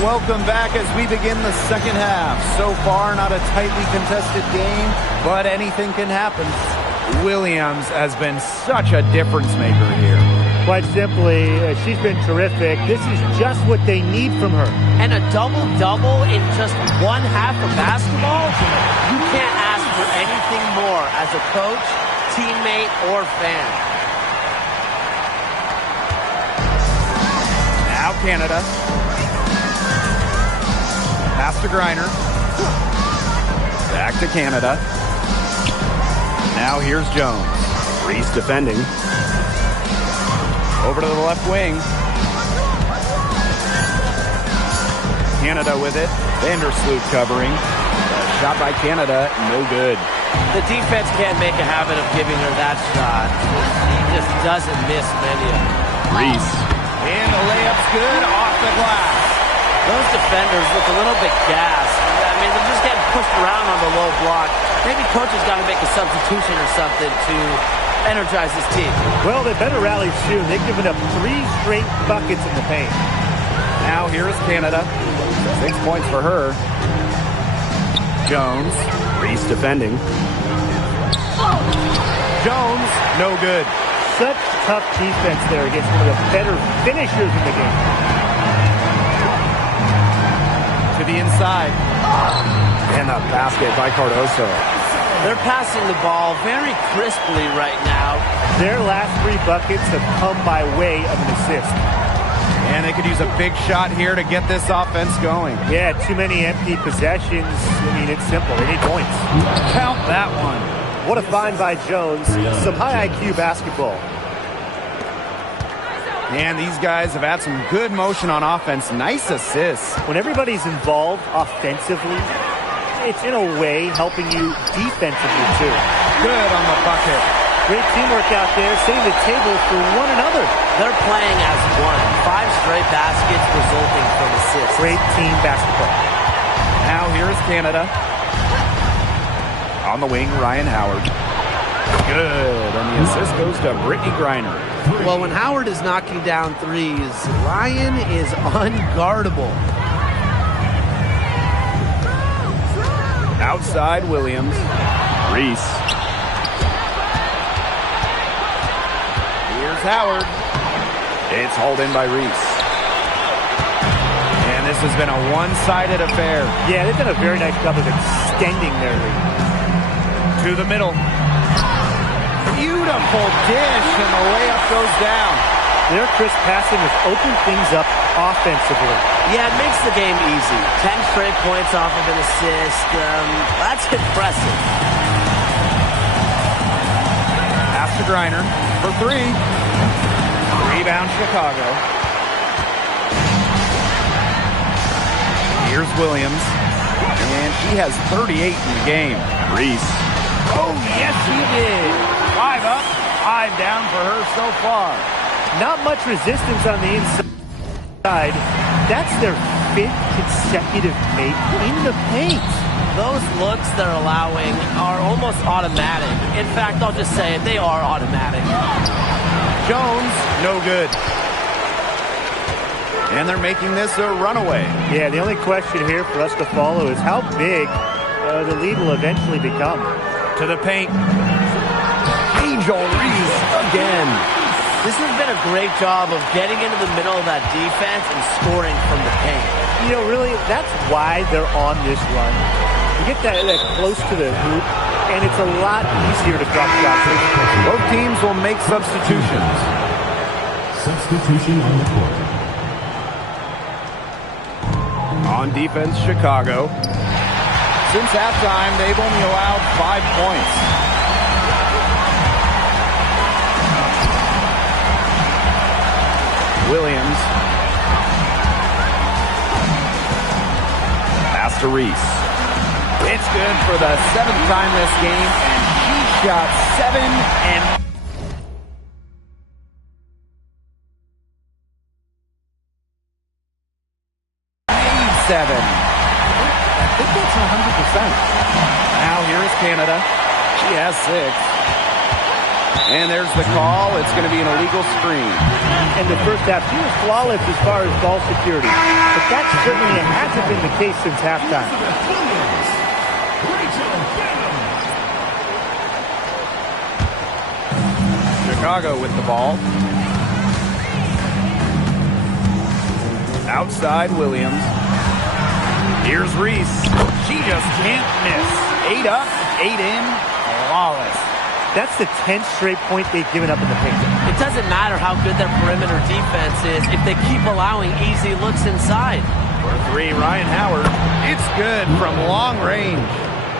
Welcome back as we begin the second half. So far, not a tightly contested game, but anything can happen. Williams has been such a difference maker here. Quite simply, she's been terrific. This is just what they need from her. And a double-double in just one half of basketball? You can't ask for anything more as a coach, teammate, or fan. Now Canada. Pass to Griner. Back to Canada. Now here's Jones. Reese defending. Over to the left wing. Canada with it. Vandersloot covering. Shot by Canada, no good. The defense can't make a habit of giving her that shot. She just doesn't miss many of them. Reese. And the layup's good off the glass. Those defenders look a little bit gassed. I mean, they're just getting pushed around on the low block. Maybe coach has got to make a substitution or something to energize his team. Well, they better rally soon. They've given up 3 straight buckets in the paint. Now here's Canada. 6 points for her. Jones. Reese defending. Jones, no good. Such tough defense there against one of the better finishers in the game. To the inside. And a basket by Cardoso. They're passing the ball very crisply right now. Their last 3 buckets have come by way of an assist. And they could use a big shot here to get this offense going. Yeah, too many empty possessions. I mean, it's simple. They need points. Count that one. What a find by Jones. Some high IQ basketball. And these guys have had some good motion on offense. Nice assists. When everybody's involved offensively, it's in a way helping you defensively too. Good on the bucket. Great teamwork out there, setting the table for one another. They're playing as one. 5 straight baskets resulting from assists. Great team basketball. Now here's Canada. On the wing, Ryan Howard. Good. And the assist goes to Brittany Griner. Well, when Howard is knocking down threes, Ryan is unguardable. Outside Williams. Reese. Here's Howard. It's hauled in by Reese. And this has been a one-sided affair. Yeah, they've done a very nice job of extending their lead. To the middle. Beautiful dish, and the layup goes down. Their crisp passing has opened things up offensively. Yeah, it makes the game easy. 10 straight points off of an assist. That's impressive. Pass to Griner for 3. Rebound Chicago. Here's Williams. And she has 38 in the game. Reese. Oh, yes, she did. 5 up, 5 down for her so far. Not much resistance on the inside. That's their 5th consecutive make in the paint. Those looks they're allowing are almost automatic. In fact, I'll just say it, they are automatic. Jones, no good. And they're making this a runaway. Yeah, the only question here for us to follow is how big the lead will eventually become. To the paint. Angel Reese again. This has been a great job of getting into the middle of that defense and scoring from the paint. You know, really, that's why they're on this run. You get that close to the hoop, and it's a lot easier to drop shots. Both teams will make substitutions. Substitution on the court. On defense, Chicago. Since halftime, they've only allowed 5 points. Williams. Pass to Reese. It's good for the 7th time this game, and she shot 7 and 7. I think that's 100%. Now here is Canada. She has 6. And there's the call. It's going to be an illegal screen. In the first half, she was flawless as far as ball security. But that certainly hasn't been the case since halftime. Chicago with the ball. Outside Williams. Here's Reese. She just can't miss. 8 up, 8 in, flawless. That's the 10th straight point they've given up in the paint. It doesn't matter how good their perimeter defense is if they keep allowing easy looks inside. For 3, Ryan Howard. It's good from long range.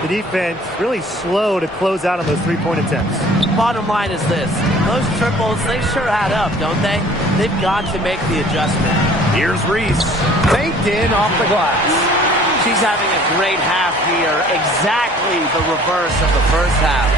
The defense really slow to close out on those 3-point attempts. Bottom line is this. Those triples, they sure add up, don't they? They've got to make the adjustment. Here's Reese. Baked in off the glass. She's having a great half here. Exactly the reverse of the first half.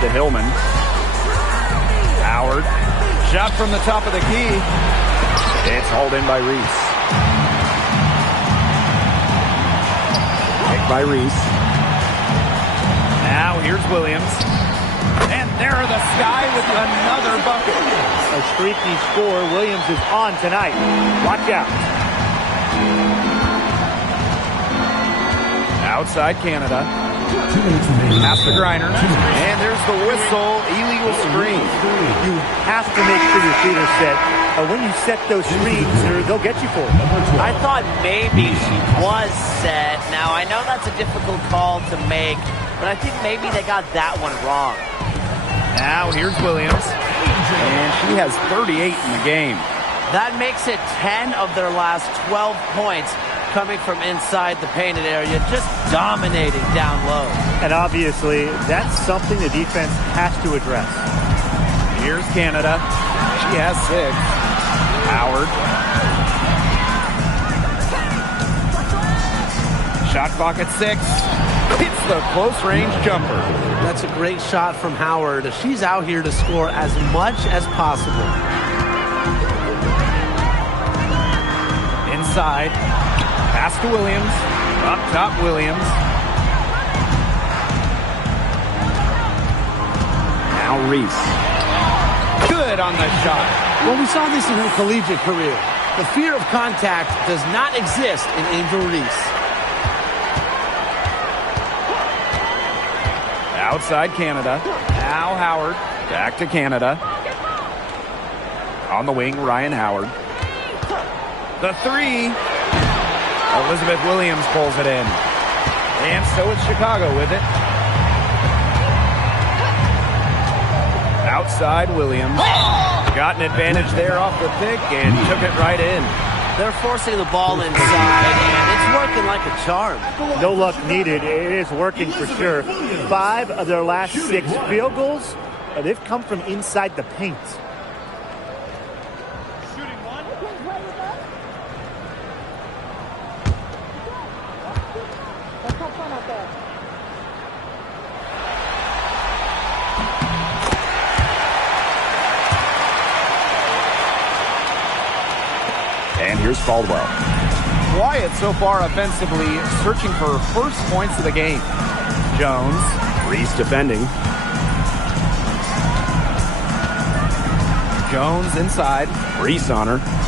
To Hillman. Howard. Shot from the top of the key. It's hauled in by Reese. Kick by Reese. here's Williams. And there are the Sky with another bucket. A streaky score. Williams is on tonight. Watch out. Outside Canada. Pass to Griner. And there's the whistle. Illegal screen. You have to make sure your feet are set. When you set those screens, they'll get you for it. I thought maybe she was set. Now, I know that's a difficult call to make, but I think maybe they got that one wrong. Now here's Williams. And she has 38 in the game. That makes it 10 of their last 12 points coming from inside the painted area, just dominating down low. And obviously, that's something the defense has to address. Here's Canada. She has 6. Howard. Shot clock at 6. Hits the close-range jumper. That's a great shot from Howard. She's out here to score as much as possible. Inside. Pass to Williams. Up top, Williams. Now Reese. Good on the shot. Well, we saw this in her collegiate career. The fear of contact does not exist in Angel Reese. Outside Canada. Now Howard. Back to Canada. On the wing, Ryan Howard. The 3. Elizabeth Williams pulls it in. And so it's Chicago with it. Outside Williams. Got an advantage there off the pick and took it right in. They're forcing the ball inside, and it's working like a charm. No luck needed. It is working for sure. 5 of their last 6 field goals, they've come from inside the paint. And here's Caldwell. Quiet so far offensively, searching for first points of the game. Jones. Reese defending. Jones inside. Reese on her.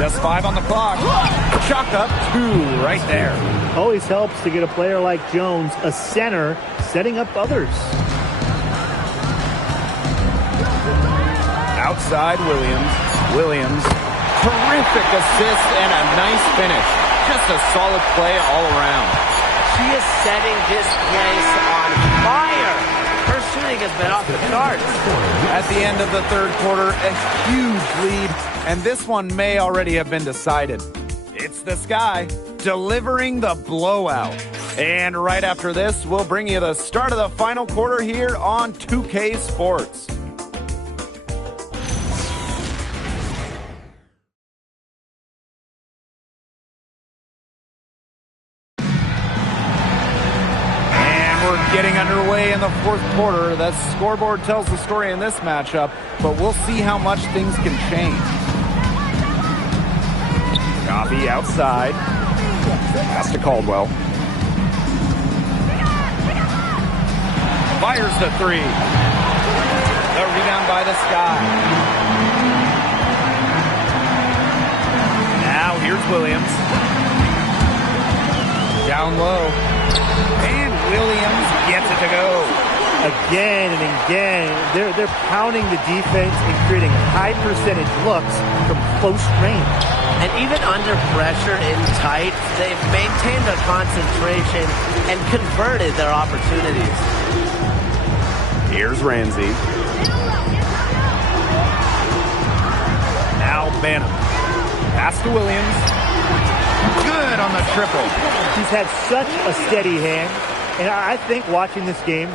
Just 5 on the clock. Chalk up 2 right there. Always helps to get a player like Jones, a center, setting up others. Outside Williams. Williams. Terrific assist and a nice finish. Just a solid play all around. She is setting this place on fire. Her shooting has been off the charts. At the end of the third quarter, a huge lead, and this one may already have been decided. It's the Sky delivering the blowout. And right after this, we'll bring you the start of the final quarter here on 2K Sports. Getting underway in the fourth quarter. The scoreboard tells the story in this matchup, but we'll see how much things can change. Coffee outside. Pass to Caldwell. Fires the 3. The rebound by the Sky. Now here's Williams. Down low. And Williams gets it to go. Again and again, they're pounding the defense and creating high percentage looks from close range. And even under pressure in tight, they've maintained their concentration and converted their opportunities. Here's Ramsey. Now Banham. Pass to Williams. Good on the triple. He's had such a steady hand, and I think watching this game,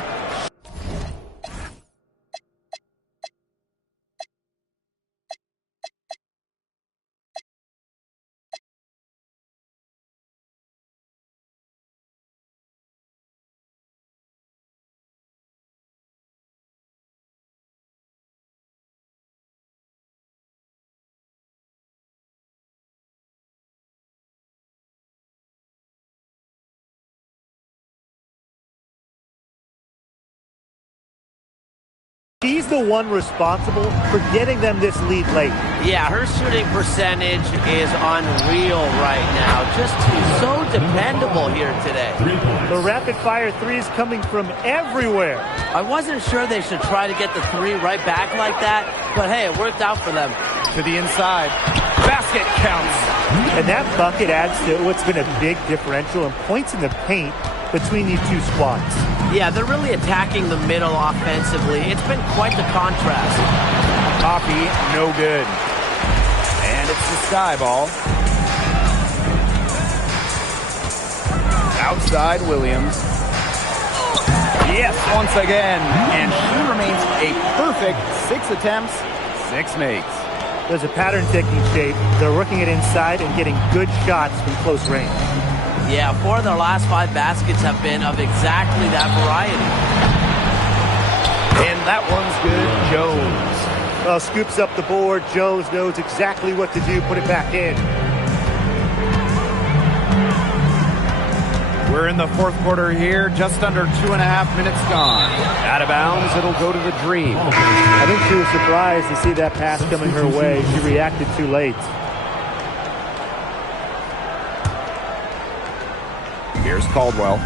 she's the one responsible for getting them this lead late. Yeah, her shooting percentage is unreal right now. Just so dependable here today. The rapid-fire threes coming from everywhere. I wasn't sure they should try to get the 3 right back like that, but hey, it worked out for them. To the inside. Basket counts. And that bucket adds to what's been a big differential in points in the paint between these two squads. Yeah, they're really attacking the middle offensively. It's been quite the contrast. Coffee, no good. And it's the Sky ball. Outside Williams. Yes, once again. And she remains a perfect 6 attempts, 6 makes. There's a pattern taking shape. They're working it inside and getting good shots from close range. Yeah, 4 of their last 5 baskets have been of exactly that variety. And that one's good. Jones. Well, scoops up the board. Jones knows exactly what to do. Put it back in. We're in the fourth quarter here. Just under 2.5 minutes gone. Out of bounds, it'll go to the Dream. I think she was surprised to see that pass coming her way. She reacted too late. Here's Caldwell.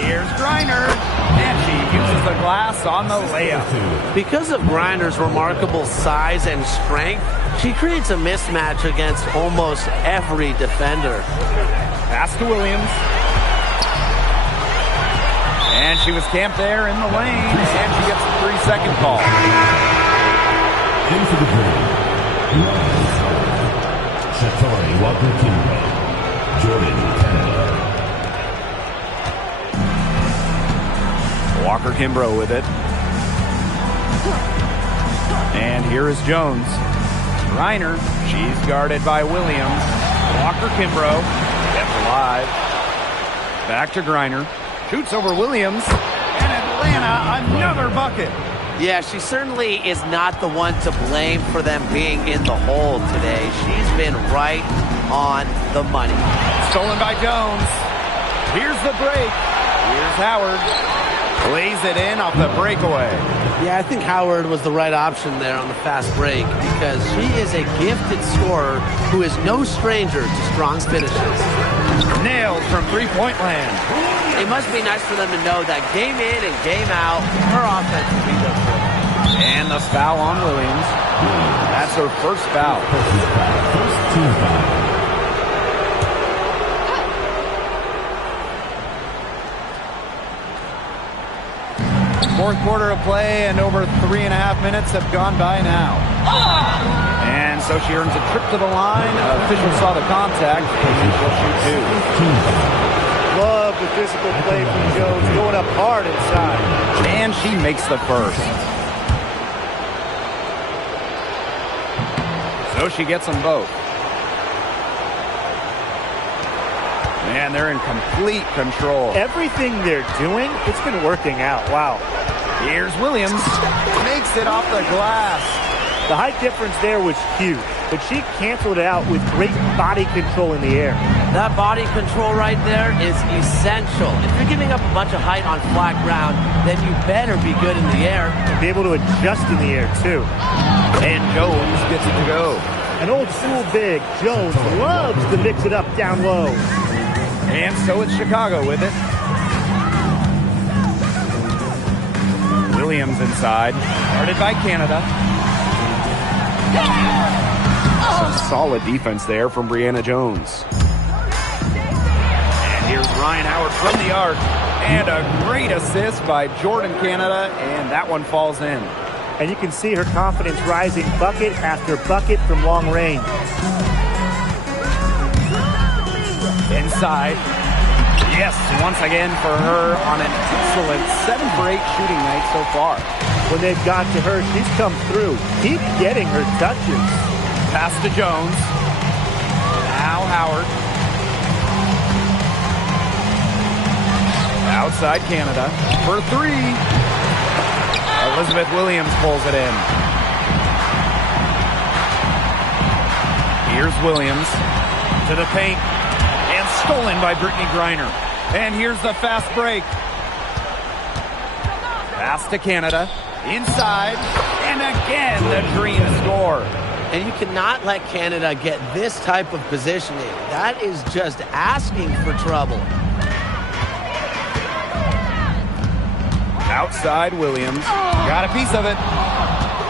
Here's Griner. And she uses the glass on the layup. Because of Griner's remarkable size and strength, she creates a mismatch against almost every defender. Pass to Williams. And she was camped there in the lane, and she gets a 3-second call. Into the Dream. Shatori Walker-Kimbrell. Jordan, Canada. Walker Kimbrough with it. And here is Jones. Reiner, she's guarded by Williams. Walker Kimbrough, kept alive. Back to Griner. Shoots over Williams. And Atlanta, another bucket. Yeah, she certainly is not the one to blame for them being in the hole today. She's been right on the money. Stolen by Jones. Here's the break. Here's Howard. Lays it in off the breakaway. Yeah, I think Howard was the right option there on the fast break because she is a gifted scorer who is no stranger to strong finishes. Nailed from three-point land. It must be nice for them to know that game in and game out, her offense will be there for them. And the foul on Williams. That's her first foul. First team foul. Fourth quarter of play, and over 3.5 minutes have gone by now. And so she earns a trip to the line. Officials saw the contact, and she'll shoot two. Love the physical play from Jones, going up hard inside. And she makes the first. So she gets them both. Man, they're in complete control. Everything they're doing, it's been working out. Wow. Here's Williams. Makes it off the glass. The height difference there was huge, but she canceled it out with great body control in the air. That body control right there is essential. If you're giving up a bunch of height on flat ground, then you better be good in the air. And be able to adjust in the air, too. And Jones gets it to go. An old school big. Jones loves to mix it up down low. And so it's Chicago with it. Williams inside. Guarded by Canada. Some solid defense there from Brianna Jones. And here's Ryan Howard from the arc. And a great assist by Jordan Canada. And that one falls in. And you can see her confidence rising bucket after bucket from long range. Inside. Yes, once again for her on an excellent 7 for 8 shooting night so far. When they've got to her, she's come through. Keep getting her touches. Pass to Jones. Now Howard. Outside Canada for 3. Elizabeth Williams pulls it in. Here's Williams to the paint. And stolen by Brittany Griner. And here's the fast break. Pass to Canada. Inside. And again, the dream score. And you cannot let Canada get this type of positioning. That is just asking for trouble. Outside Williams. Got a piece of it.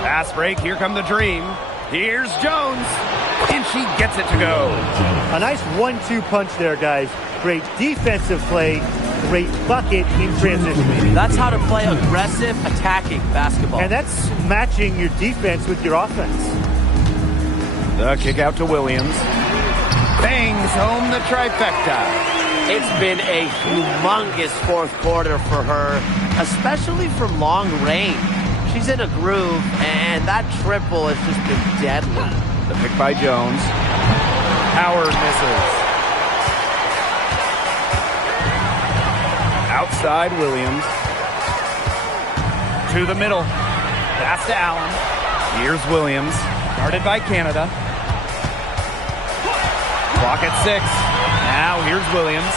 Fast break. Here come the dream. Here's Jones. And she gets it to go. A nice 1-2 punch there, guys. Great defensive play. Great bucket in transition. That's how to play aggressive, attacking basketball. And that's matching your defense with your offense. The kick out to Williams. Bangs home the trifecta. It's been a humongous fourth quarter for her, especially from long range. She's in a groove, and that triple has just been deadly. The pick by Jones. Howard misses. Outside Williams. To the middle. Pass to Allen. Here's Williams. Guarded by Canada. Clock at 6. Now here's Williams.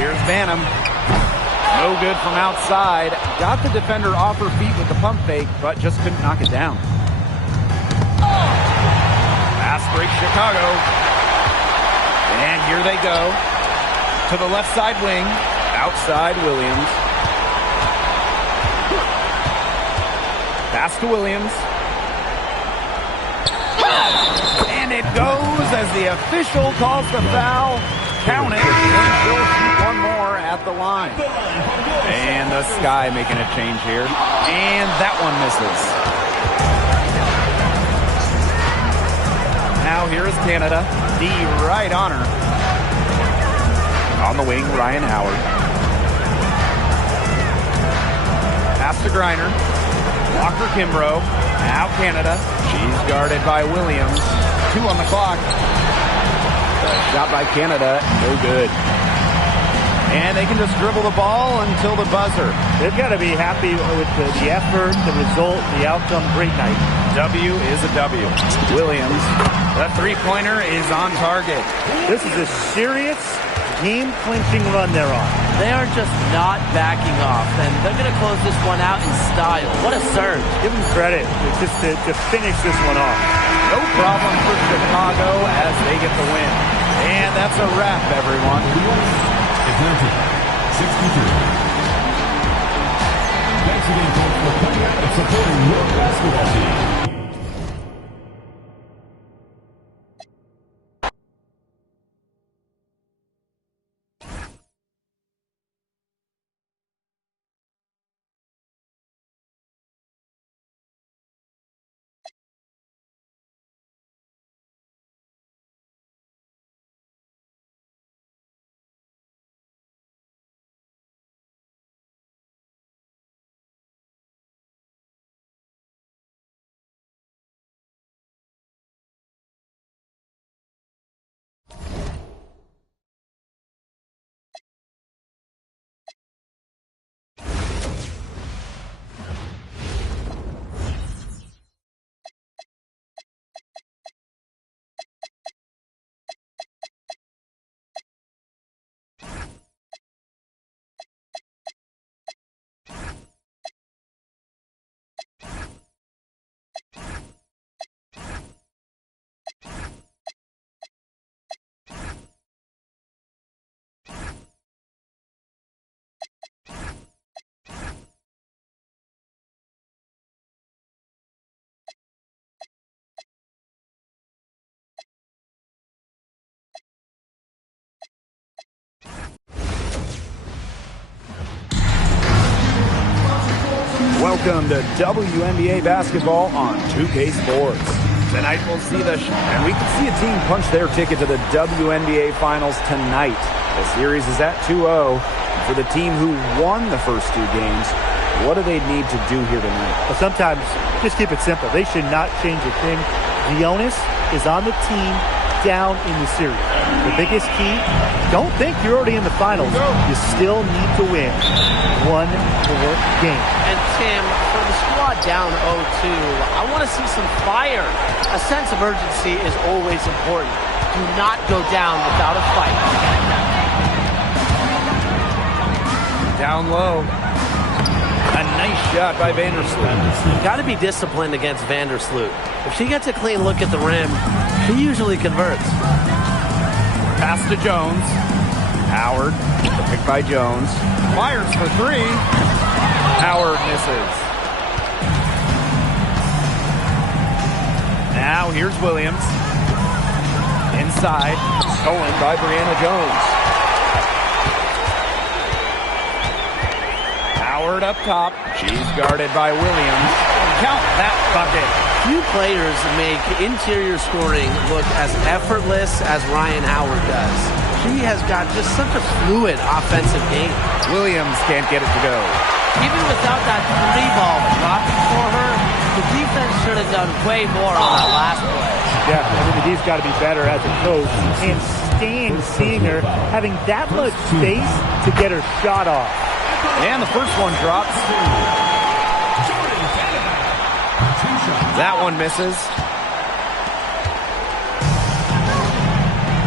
Here's Banham. No good from outside. Got the defender off her feet with the pump fake, but just couldn't knock it down. Fast break Chicago. And here they go. To the left side wing. Outside Williams. Pass to Williams. And it goes as the official calls the foul. Count it. And she'll shoot one more at the line. And the Sky making a change here. And that one misses. Now here is Canada. D right on her. On the wing, Ryan Howard. Pass to Griner. Walker Kimbrough. Now Canada. She's guarded by Williams. 2 on the clock. Shot by Canada. No good. And they can just dribble the ball until the buzzer. They've got to be happy with the effort, the result, the outcome. Great night. W is a W. Williams. The three-pointer is on target. This is a serious game-clinching run they're on. They are just not backing off, and they're going to close this one out in style. What a surge. Give them credit just to finish this one off. No problem for Chicago as they get the win. And that's a wrap, everyone. Atlanta, 63. Thanks again, folks, for coming out and supporting your basketball team. Welcome to WNBA basketball on 2K Sports. Tonight we'll see and we can see a team punch their ticket to the WNBA Finals tonight. The series is at 2-0. For the team who won the first two games, what do they need to do here tonight? Well, sometimes just keep it simple. They should not change a thing. The onus is on the team down in the series. The biggest key, don't think you're already in the finals. You still need to win one more game. And Tim, for the squad down 0-2, I want to see some fire. A sense of urgency is always important. Do not go down without a fight. Down low. A nice shot by Vandersloot. Got to be disciplined against Vandersloot. If she gets a clean look at the rim, she usually converts. Pass to Jones. Howard, picked by Jones. Fires for three. Howard misses. Now here's Williams. Inside, stolen by Brianna Jones. Howard up top. She's guarded by Williams. Count that bucket. Few players make interior scoring look as effortless as Ryan Howard does. She has got just such a fluid offensive game. Williams can't get it to go. Even without that three ball dropping for her, the defense should have done way more on that last play. Yeah, I mean, the D's got to be better as a coach. And stand seeing her having that much space to get her shot off. And the first one drops. That one misses.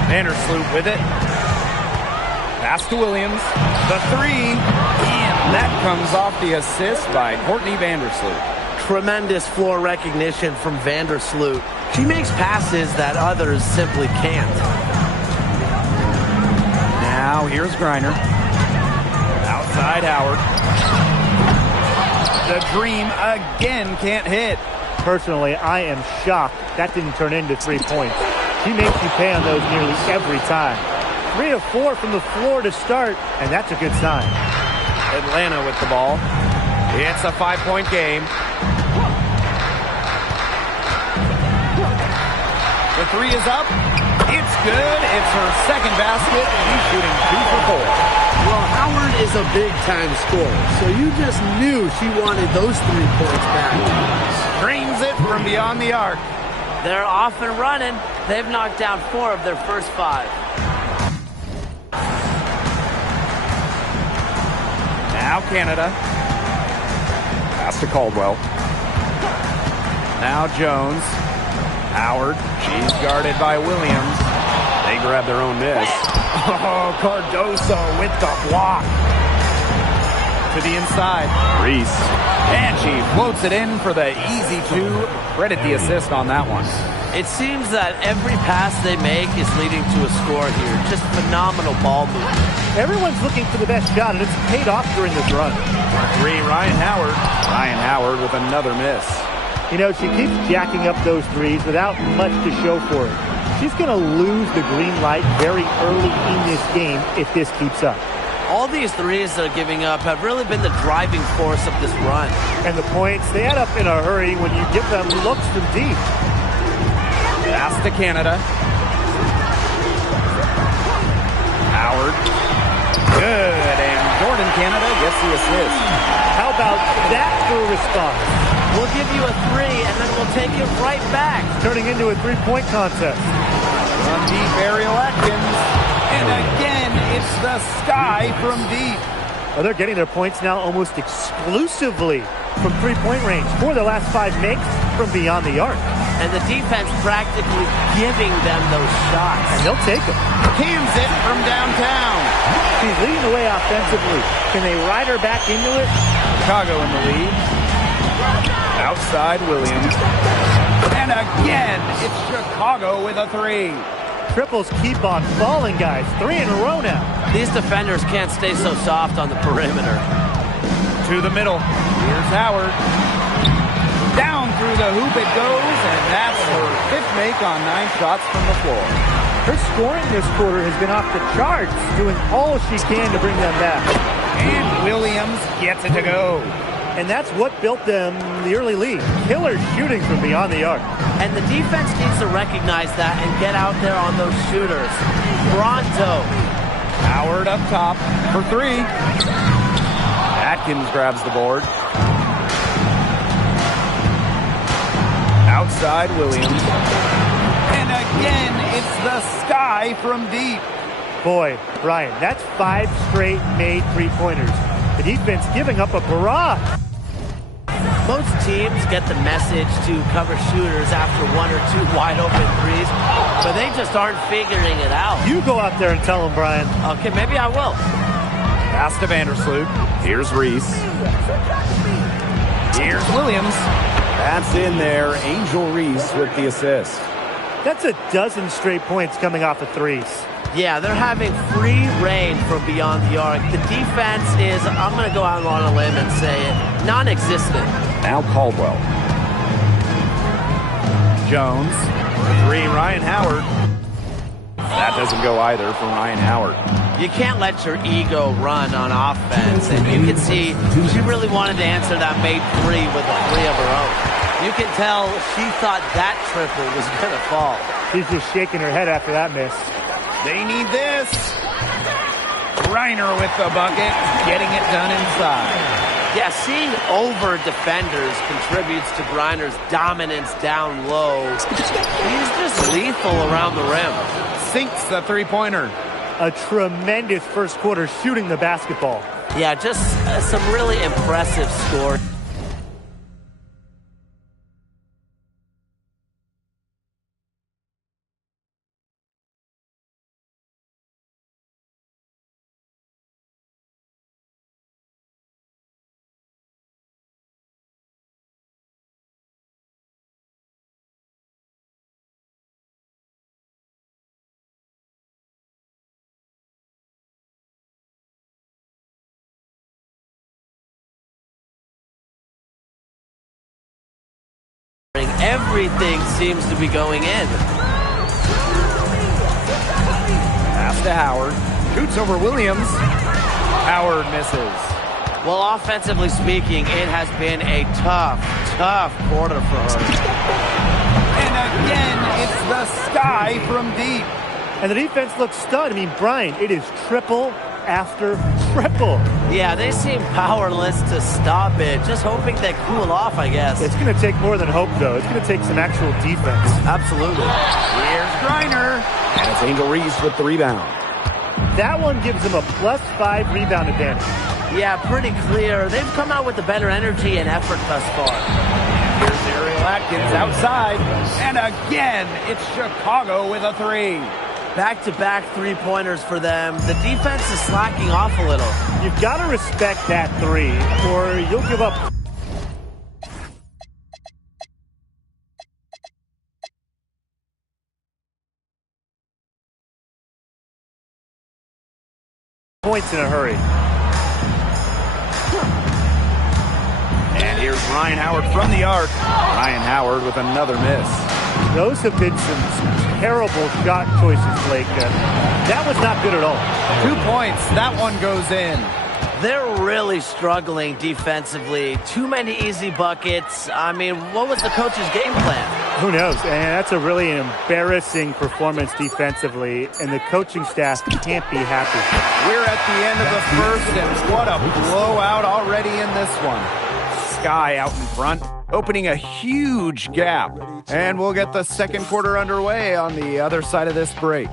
Vandersloot with it. Pass to Williams. The three. And that comes off the assist by Courtney Vandersloot. Tremendous floor recognition from Vandersloot. She makes passes that others simply can't. Now here's Griner. Outside Howard. The dream again can't hit. Personally, I am shocked that didn't turn into 3 points. She makes you pay on those nearly every time. 3 of 4 from the floor to start, and that's a good sign. Atlanta with the ball. It's a 5-point game. The three is up. It's good. It's her second basket. She's shooting 2 for 4. Well, Howard is a big-time scorer, so you just knew she wanted those 3 points back. Drains it from beyond the arc. They're off and running. They've knocked down 4 of their first 5. Now Canada. Pass to Caldwell. Now Jones. Howard. She's guarded by Williams. They grab their own miss. Oh, Cardoso with the block. To the inside. Reese. And she floats it in for the easy two. Credit the assist on that one. It seems that every pass they make is leading to a score here. Just phenomenal ball movement. Everyone's looking for the best shot, and it's paid off during this run. Three, Ryan Howard. Ryan Howard with another miss. You know, she keeps jacking up those threes without much to show for it. She's going to lose the green light very early in this game if this keeps up. All these threes they're giving up have really been the driving force of this run. And the points, they add up in a hurry when you give them looks from deep. Pass to Canada. Howard. Good, and Jordan Canada gets the assist. How about that for a response? We'll give you a three, and then we'll take it right back. Turning into a three-point contest. From deep, Ariel Atkins. And again, it's the sky from deep. Well, they're getting their points now almost exclusively from three-point range. 4 of the last 5 makes from beyond the arc. And the defense practically giving them those shots. And they'll take them. Cams it from downtown. She's leading the way offensively. Can they ride her back into it? Chicago in the lead. Outside Williams. And again, it's Chicago with a three. Triples keep on falling, guys. 3 in a row now. These defenders can't stay so soft on the perimeter. To the middle. Here's Howard. Down through the hoop it goes, and that's her 5th make on 9 shots from the floor. Her scoring this quarter has been off the charts, doing all she can to bring them back. And Williams gets it to go. And that's what built them the early lead. Killer shooting from beyond the arc. And the defense needs to recognize that and get out there on those shooters. Pronto. Howard up top for 3. Atkins grabs the board. Outside Williams. And again, it's the sky from deep. Boy, Brian, that's 5 straight made three-pointers. The defense giving up a barrage. Most teams get the message to cover shooters after 1 or 2 wide open threes, but they just aren't figuring it out. You go out there and tell them, Brian. Okay, maybe I will. Pass to Vandersloot. Here's Reese. Here's Williams. That's in there. Angel Reese with the assist. That's a dozen straight points coming off of threes. Yeah, they're having free reign from beyond the arc. The defense is, I'm going to go out on a limb and say it, non-existent. Now Caldwell. Jones. 3, Ryan Howard. That doesn't go either for Ryan Howard. You can't let your ego run on offense. And you can see she really wanted to answer that made 3 with a 3 of her own. You can tell she thought that triple was going to fall. She's just shaking her head after that miss. They need this. Reiner with the bucket, getting it done inside. Yeah, seeing over defenders contributes to Griner's dominance down low. He's just lethal around the rim. Sinks the three-pointer. A tremendous first quarter shooting the basketball. Yeah, just some really impressive score. Everything seems to be going in. Pass to Howard. Shoots over Williams. Howard misses. Well, offensively speaking, it has been a tough quarter for her. And again, it's the sky from deep. And the defense looks stunned. I mean, Brian, it is triple after triple. Yeah, they seem powerless to stop it. Just hoping they cool off, I guess. It's going to take more than hope, though. It's going to take some actual defense. Absolutely. Here's Griner. And it's Angel Reese with the rebound. That one gives them a +5 rebound advantage. Yeah, pretty clear. They've come out with the better energy and effort thus far. Here's Ariel Atkins outside. And again, it's Chicago with a 3. Back-to-back three-pointers for them. The defense is slacking off a little. You've got to respect that three, or you'll give up. Points in a hurry. And here's Ryan Howard from the arc. Ryan Howard with another miss. Those have been some terrible shot choices, Blake. That was not good at all. 2 points. That one goes in. They're really struggling defensively. Too many easy buckets. I mean, what was the coach's game plan? Who knows? And that's a really embarrassing performance defensively, and the coaching staff can't be happy. We're at the end of the first, and what a blowout already in this one. Sky out in front, opening a huge gap. And we'll get the second quarter underway on the other side of this break.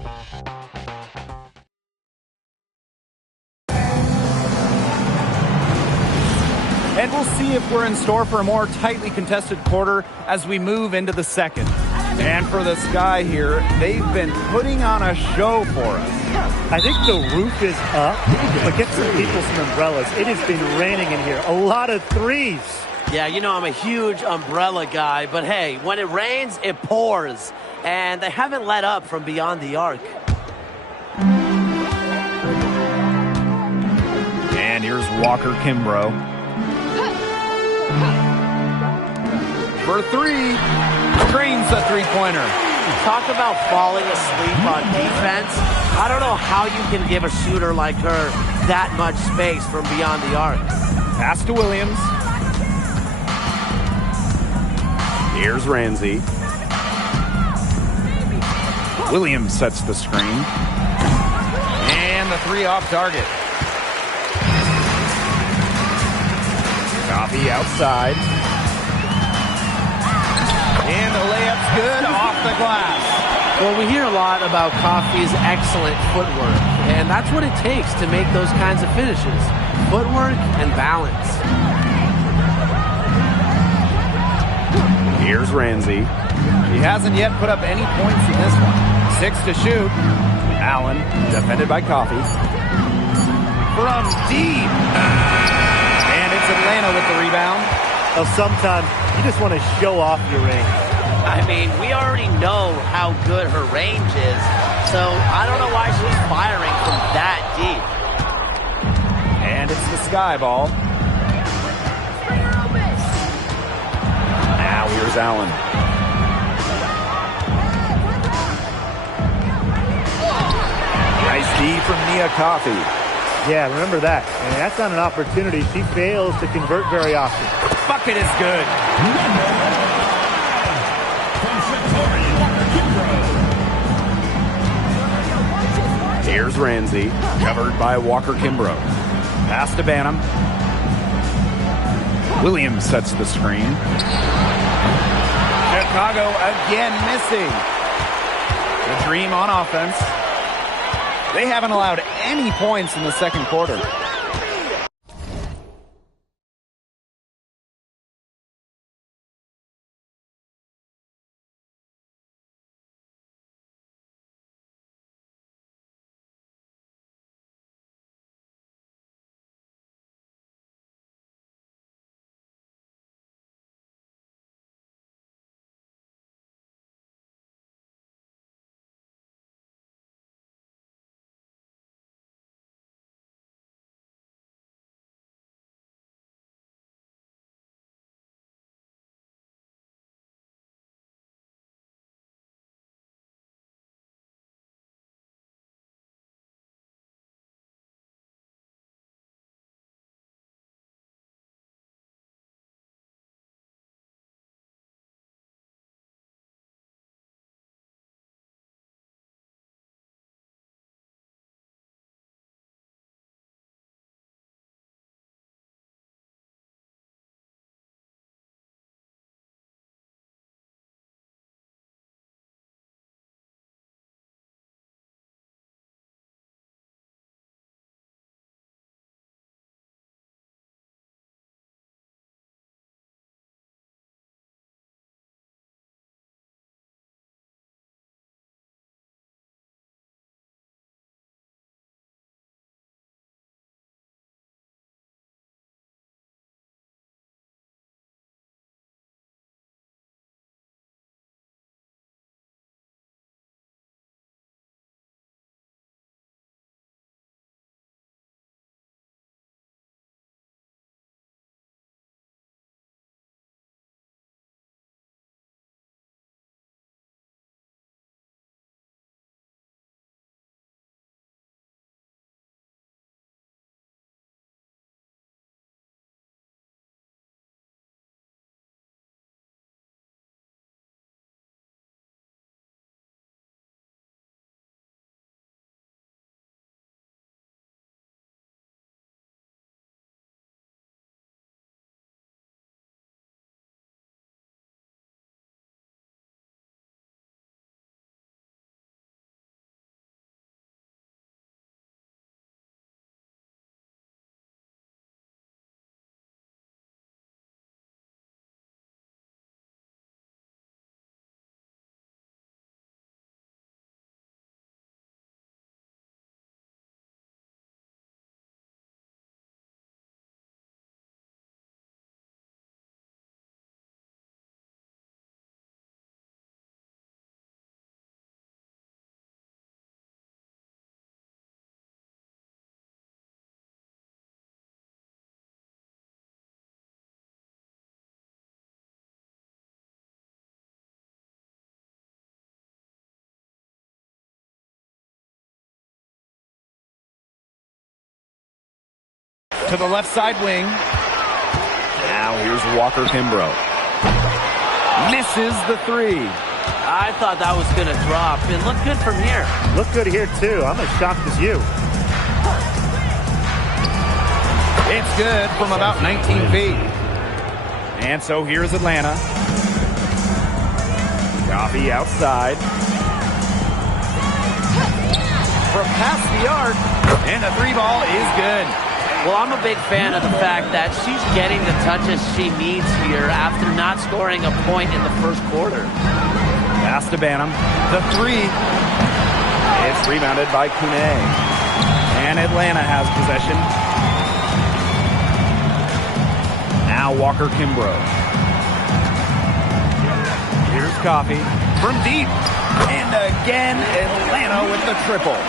And we'll see if we're in store for a more tightly contested quarter as we move into the second. And for the Sky here, they've been putting on a show for us. I think the roof is up, but get some people some umbrellas. It has been raining in here. A lot of threes. Yeah, you know I'm a huge umbrella guy, but hey, when it rains, it pours. And they haven't let up from beyond the arc. And here's Walker Kimbrough. For three, screens a three-pointer. Talk about falling asleep on defense. I don't know how you can give a shooter like her that much space from beyond the arc. Pass to Williams. Here's Ramsey. Williams sets the screen. And the three off target. Coffee outside. And the layup's good off the glass. Well, we hear a lot about Coffey's excellent footwork, and that's what it takes to make those kinds of finishes. Footwork and balance. Here's Ramsey. He hasn't yet put up any points in this one. 6 to shoot. Allen, defended by Coffey. From deep. And it's Atlanta with the rebound. Well, sometimes you just want to show off your range. I mean, we already know how good her range is, so I don't know why she's firing from that deep. And it's the Sky ball. Now here's Allen. Nice D from Nia Coffey. Yeah, remember that. And that's not an opportunity she fails to convert very often. Bucket is good. Here's Ramsey, covered by Walker Kimbrough. Pass to Banham. Williams sets the screen. Chicago again missing. The Dream on offense. They haven't allowed any points in the second quarter. to the left side wing. Now here's Walker Kimbrough. Misses the three. I thought that was going to drop. It looked good from here. Look good here, too. I'm as shocked as you. It's good from about 19 feet. And so here's Atlanta. Coffee outside. From past the arc. And the three ball is good. Well, I'm a big fan of the fact that she's getting the touches she needs here after not scoring a point in the first quarter. Pass to Banham. The three. It's rebounded by Kune. And Atlanta has possession. Now Walker Kimbrough. Here's Coffee from deep. And again, Atlanta with the triple.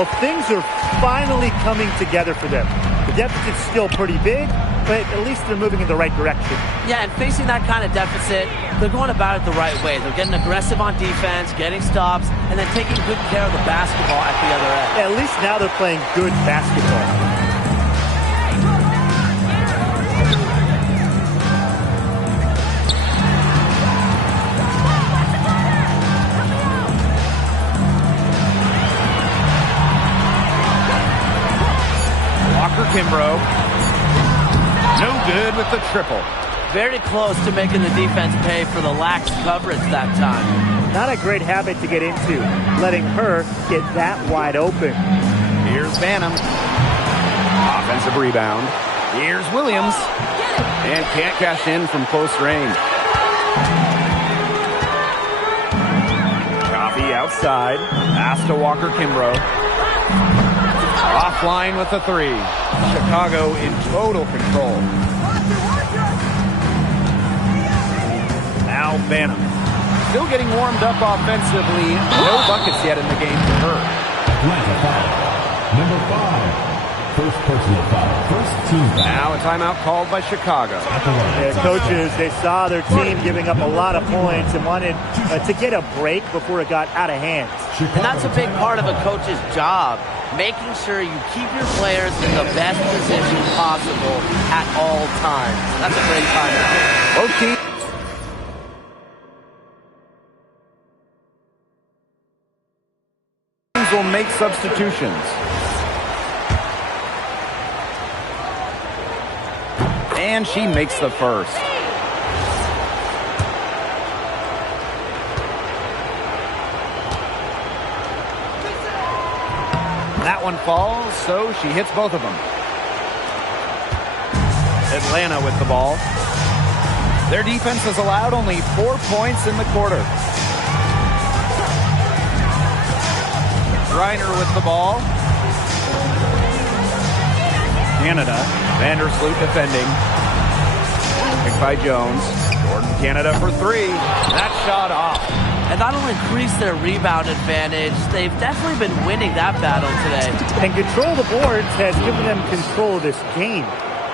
Well, things are finally coming together for them. The deficit's still pretty big, but at least they're moving in the right direction. Yeah, and facing that kind of deficit, they're going about it the right way. They're getting aggressive on defense, getting stops, and then taking good care of the basketball at the other end. At least now they're playing good basketball. Kimbrough. No good with the triple. Very close to making the defense pay for the lax coverage that time. Not a great habit to get into, letting her get that wide open. Here's Banham. Offensive rebound. Here's Williams. And can't cash in from close range. Coffee outside. Pass to Walker Kimbrough. Offline with the three. Chicago in total control. Now Banham. Still getting warmed up offensively. No buckets yet in the game for her. Atlanta foul. Number 5. First personal foul. First team foul. Now a timeout called by Chicago. Yeah, coaches, they saw their team giving up a lot of points and wanted to get a break before it got out of hand. And that's a big part of a coach's job, making sure you keep your players in the best position possible at all times. That's a great timeout. Both teams will make substitutions. And she makes the first. That one falls, so she hits both of them. Atlanta with the ball. Their defense has allowed only 4 points in the quarter. Reiner with the ball. Canada. Vandersloot defending. Picked by Jones. Jordan Canada for three. That shot off. And that'll increase their rebound advantage. They've definitely been winning that battle today. And control the boards has given them control of this game.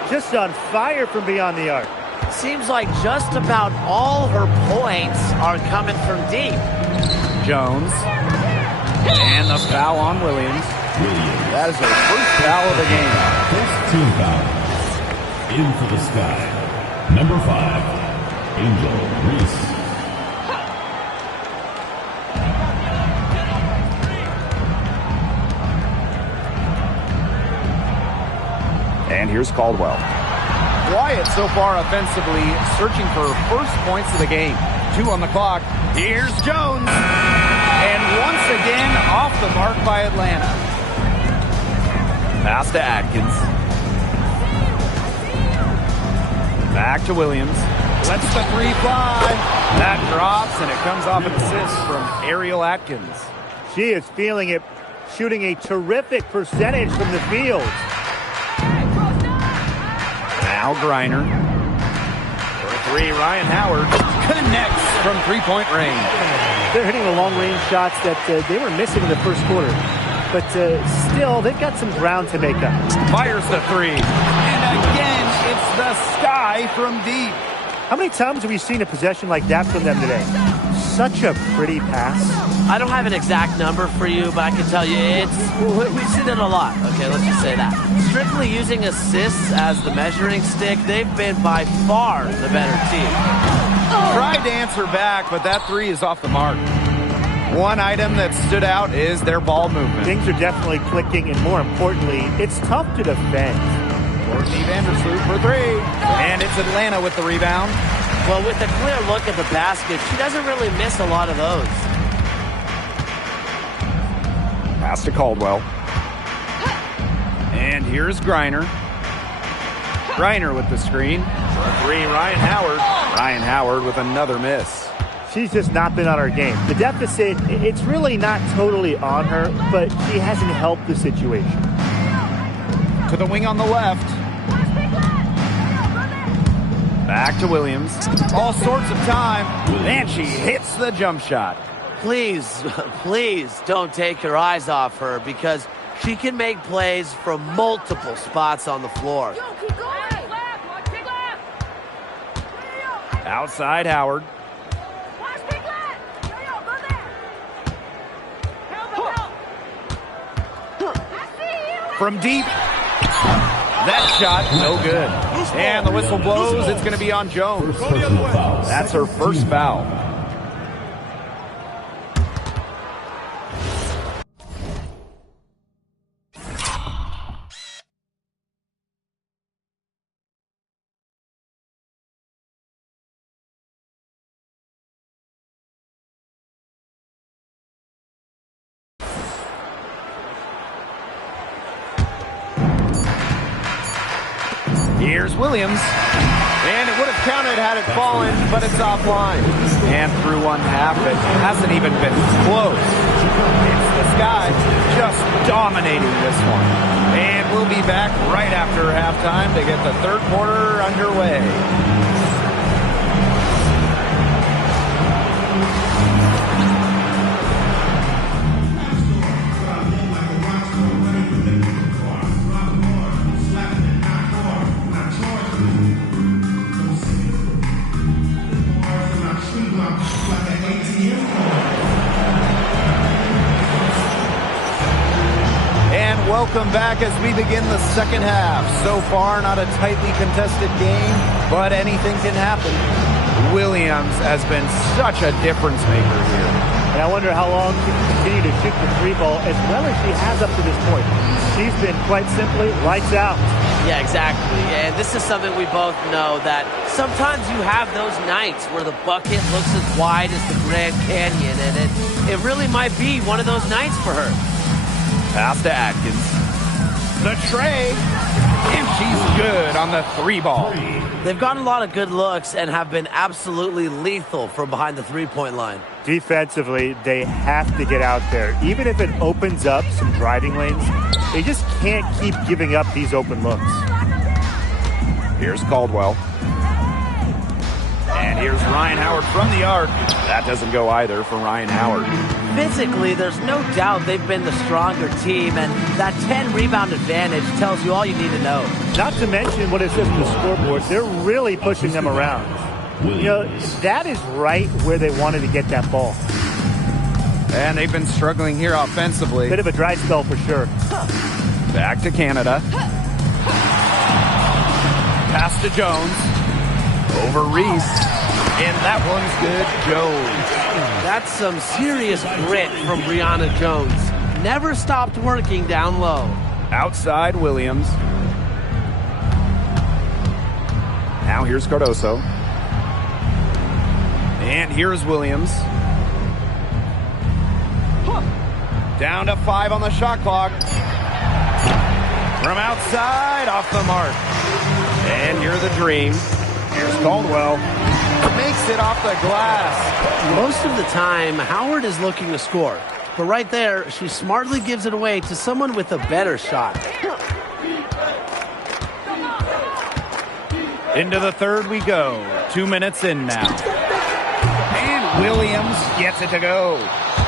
Just on fire from beyond the arc. Seems like just about all her points are coming from deep. Jones. And the foul on Williams. That is their first foul of the game. First team foul. In for the sky. Number 5, Angel Reese. And here's Caldwell. Wyatt so far offensively searching for first points of the game. 2 on the clock. Here's Jones. And once again off the mark by Atlanta. Pass to Atkins. Back to Williams. Lets the three fly. That drops, and it comes off an assist from Ariel Atkins. She is feeling it, shooting a terrific percentage from the field. Now Griner. For three, Ryan Howard connects from three-point range. They're hitting the long-range shots that they were missing in the first quarter. But still, they've got some ground to make up. Fires the three. And again, it's the sky from deep. How many times have we seen a possession like that from them today? Such a pretty pass. I don't have an exact number for you, but I can tell you we've seen it a lot. Okay, let's just say that. Strictly using assists as the measuring stick, they've been by far the better team. Tried to answer back, but that three is off the mark. One item that stood out is their ball movement. Things are definitely clicking, and more importantly, it's tough to defend. Courtney Vandersloot for three. And it's Atlanta with the rebound. Well, with a clear look at the basket, she doesn't really miss a lot of those. Pass to Caldwell. And here's Griner. Griner with the screen. For three, Ryan Howard. Ryan Howard with another miss. She's just not been on her game. The deficit, it's really not totally on her, but she hasn't helped the situation. To the wing on the left. Back to Williams. All sorts of time. And she hits the jump shot. Please, please don't take your eyes off her because she can make plays from multiple spots on the floor. Outside Howard. From deep. That shot, no good. And the whistle blows. It's going to be on Jones. That's her first foul. Here's Williams. And it would have counted had it fallen, but it's offline. And through one half, it hasn't even been close. It's the Sky just dominating this one. And we'll be back right after halftime to get the third quarter underway. Welcome back as we begin the second half. So far, not a tightly contested game, but anything can happen. Williams has been such a difference maker here. And I wonder how long she can continue to shoot the three ball as well as she has up to this point. She's been quite simply lights out. Yeah, exactly. And this is something we both know, that sometimes you have those nights where the bucket looks as wide as the Grand Canyon, and it really might be one of those nights for her. Pass to Atkins. The tray. And she's good on the three ball. They've gotten a lot of good looks and have been absolutely lethal from behind the three-point line. Defensively, they have to get out there. Even if it opens up some driving lanes, they just can't keep giving up these open looks. Here's Caldwell. And here's Ryan Howard from the arc. That doesn't go either for Ryan Howard. Physically, there's no doubt they've been the stronger team, and that 10-rebound advantage tells you all you need to know. Not to mention what it says on the scoreboard. They're really pushing them around. You know, that is right where they wanted to get that ball. And they've been struggling here offensively. Bit of a dry spell for sure. Back to Canada. Pass to Jones. Over Reese. And that one's good, Jones. That's some serious grit from Brianna Jones. Never stopped working down low. Outside Williams. Now here's Cardoso. And here's Williams. Down to 5 on the shot clock. From outside, off the mark. And you're the dream. Here's Caldwell. Makes it off the glass. Most of the time, Howard is looking to score. But right there, she smartly gives it away to someone with a better shot. Into the third we go. 2 minutes in now. And Williams gets it to go.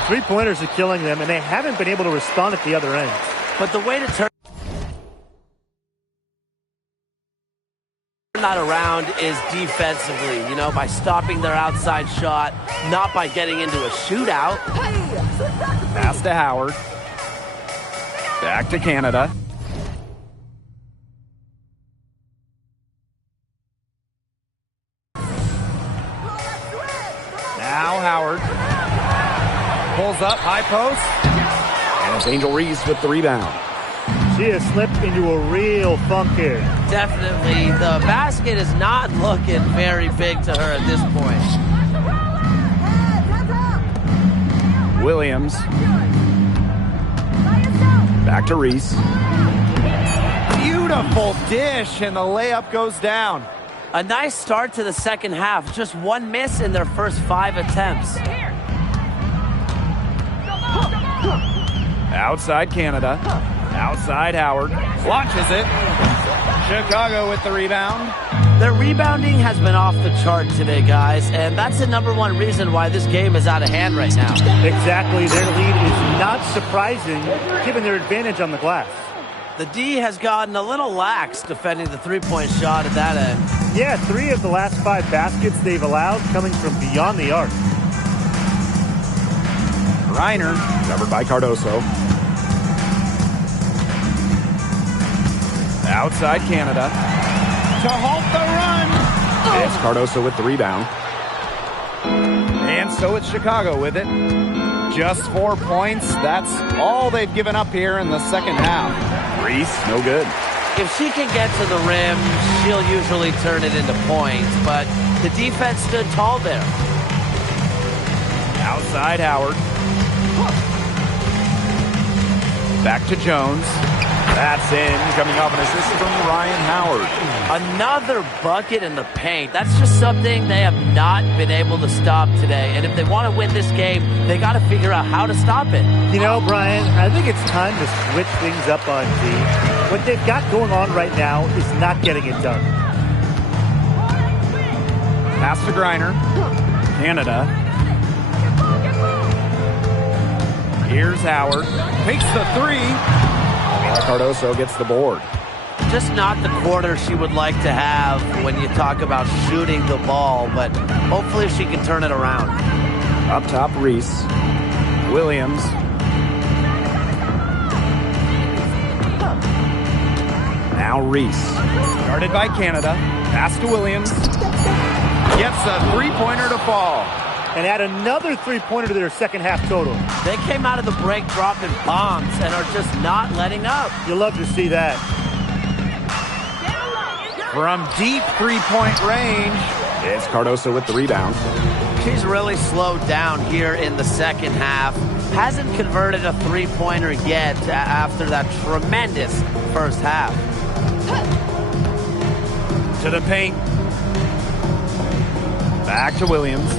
Three-pointers are killing them, and they haven't been able to respond at the other end. But the way to turn that around is defensively, you know, by stopping their outside shot, not by getting into a shootout. Pass to Howard. Back to Canada. Now Howard pulls up, high post, and it's Angel Reese with the rebound. She has slipped into a real funk here. Definitely. The basket is not looking very big to her at this point. Williams. Back to Reese. Beautiful dish, and the layup goes down. A nice start to the second half. Just one miss in their first 5 attempts. Outside Canada. Outside Howard. Launches it. Chicago with the rebound. Their rebounding has been off the chart today, guys, and that's the #1 reason why this game is out of hand right now. Exactly. Their lead is not surprising given their advantage on the glass. The D has gotten a little lax defending the three-point shot at that end. Yeah, 3 of the last 5 baskets they've allowed coming from beyond the arc. Reiner, covered by Cardoso. Outside Canada. To halt the run. It's Cardoso with the rebound. And so it's Chicago with it. Just 4 points. That's all they've given up here in the second half. Reese, no good. If she can get to the rim, she'll usually turn it into points, but the defense stood tall there. Outside Howard. Back to Jones. That's in, coming off an assist from Ryan Howard. Another bucket in the paint. That's just something they have not been able to stop today. And if they want to win this game, they got to figure out how to stop it. You know, Brian, I think it's time to switch things up on D. What they've got going on right now is not getting it done. Pass to Griner. Canada. Here's Howard. Takes the 3. Cardoso gets the board. Just not the quarter she would like to have when you talk about shooting the ball, but hopefully she can turn it around. Up top, Reese. Williams. Now Reese. Guarded by Canada. Pass to Williams. Gets a three-pointer to fall. And add another three-pointer to their second half total. They came out of the break dropping bombs and are just not letting up. You'll love to see that. From deep three-point range, it's Cardoso with the rebound. She's really slowed down here in the second half. Hasn't converted a three-pointer yet after that tremendous first half. To the paint. Back to Williams.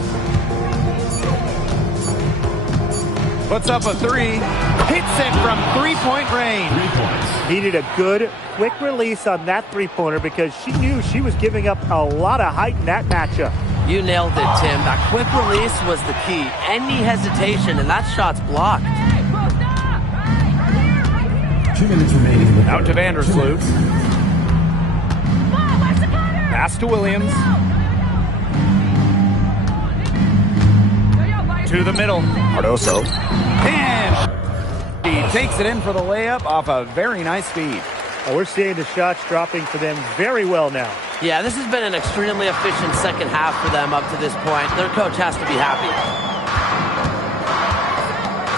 Puts up a 3. Hits it from three-point range. 3 points. Needed a good, quick release on that three-pointer because she knew she was giving up a lot of height in that matchup. You nailed it, Tim. That quick release was the key. Any hesitation, and that shot's blocked. 2 minutes remaining. Out to Vandersloot. Pass to Williams. To the middle. Cardoso. And he takes it in for the layup off a very nice feed. We're seeing the shots dropping for them very well now. Yeah, this has been an extremely efficient second half for them up to this point. Their coach has to be happy.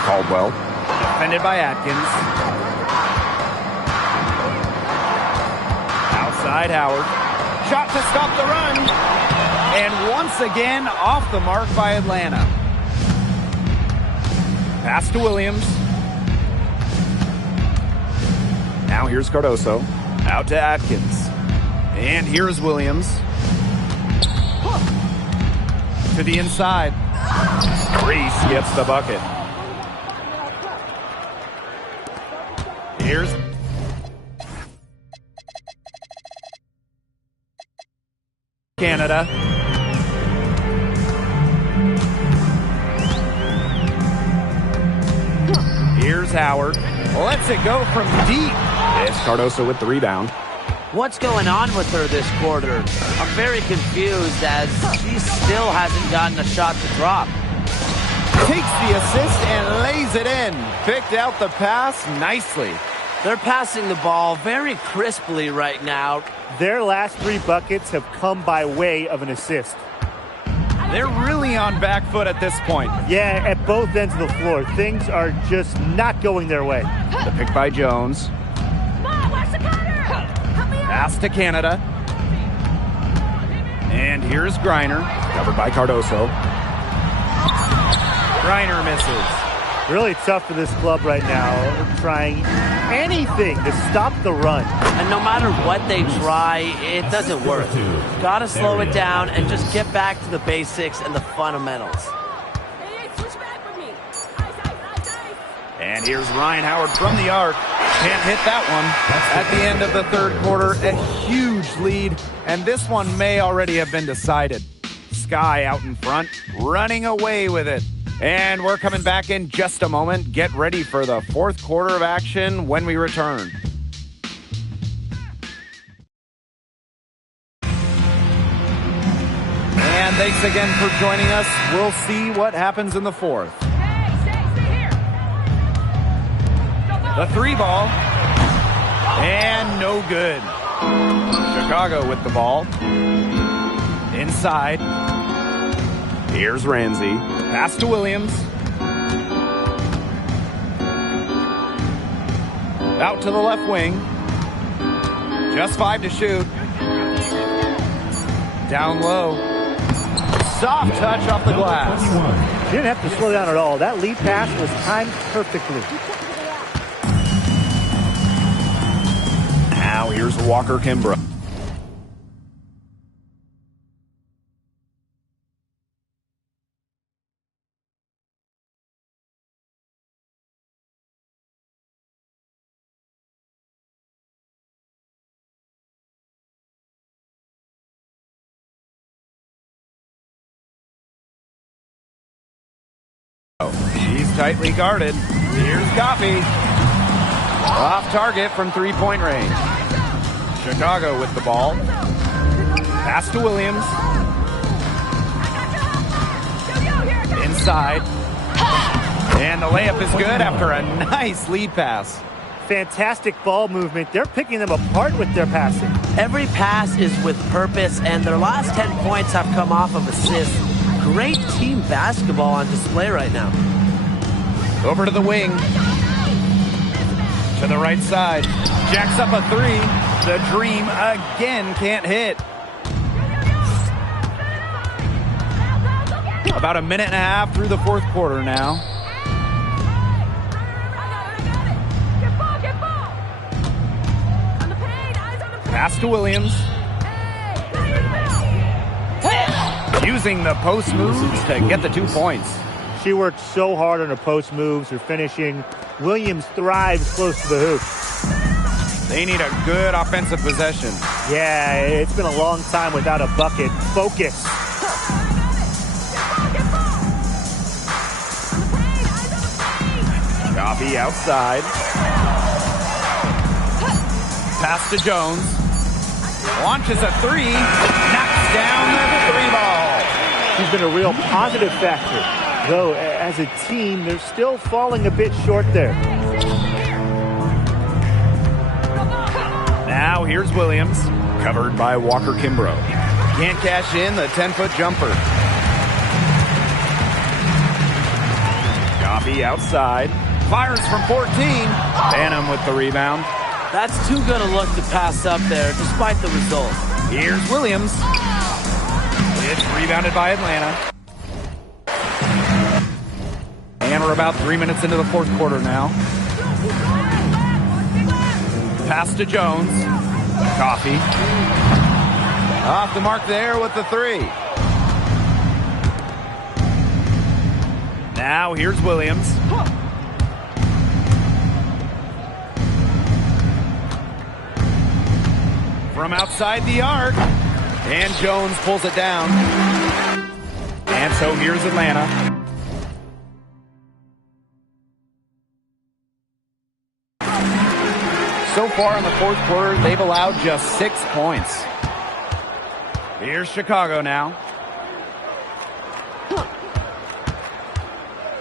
Caldwell. Defended by Atkins. Outside Howard. Shot to stop the run. And once again, off the mark by Atlanta. Pass to Williams. Now here's Cardoso. Out to Atkins. And here's Williams. To the inside. Reese gets the bucket. Here's Canada. Here's Howard. Lets it go from deep. It's Cardoso with the rebound. What's going on with her this quarter? I'm very confused as she still hasn't gotten a shot to drop. Takes the assist and lays it in. Picked out the pass nicely. They're passing the ball very crisply right now. Their last 3 buckets have come by way of an assist. They're really on back foot at this point. Yeah, at both ends of the floor. Things are just not going their way. The pick by Jones. Pass to Canada. And here's Griner, covered by Cardoso. Griner misses. Really tough for this club right now, trying anything to stop the run. And no matter what they try, it doesn't work. Got to slow it down and just get back to the basics and the fundamentals. And here's Ryan Howard from the arc. Can't hit that one. At the end of the third quarter, a huge lead, and this one may already have been decided. Sky out in front, running away with it. And we're coming back in just a moment. Get ready for the fourth quarter of action when we return. And thanks again for joining us. We'll see what happens in the fourth. The 3 ball. And no good. Chicago with the ball. Inside. Here's Ramsey. Pass to Williams. Out to the left wing. Just 5 to shoot. Down low. Soft touch off the glass. She didn't have to slow down at all. That lead pass was timed perfectly. Now here's Walker Kimbrough. She's tightly guarded. Here's Coffey. Off target from 3-point range. Chicago with the ball. Pass to Williams. Inside. And the layup is good after a nice lead pass. Fantastic ball movement. They're picking them apart with their passing. Every pass is with purpose, and their last 10 points have come off of assists. Great team basketball on display right now. Over to the wing. To the right side. Jacks up a 3. The dream again can't hit. About a minute and a half through the fourth quarter now. Pass to Williams. Using the post moves to get the 2 points. She worked so hard on her post moves, her finishing. Williams thrives close to the hoop. They need a good offensive possession. Yeah, it's been a long time without a bucket. Focus. Coffey outside. Pass to Jones. Launches a 3. Knocks down the 3 ball. She's been a real positive factor. Though, as a team, they're still falling a bit short there. Now here's Williams, covered by Walker Kimbrough. Can't cash in the 10-foot jumper. Coffey outside. Fires from 14. Banham with the rebound. That's too good a look to pass up there, despite the result. Here's Williams. It's rebounded by Atlanta. And we're about 3 minutes into the fourth quarter now. Pass to Jones. Coffey. Off the mark there with the 3. Now here's Williams. From outside the arc. And Jones pulls it down. And so here's Atlanta. So far in the fourth quarter, they've allowed just 6 points. Here's Chicago now.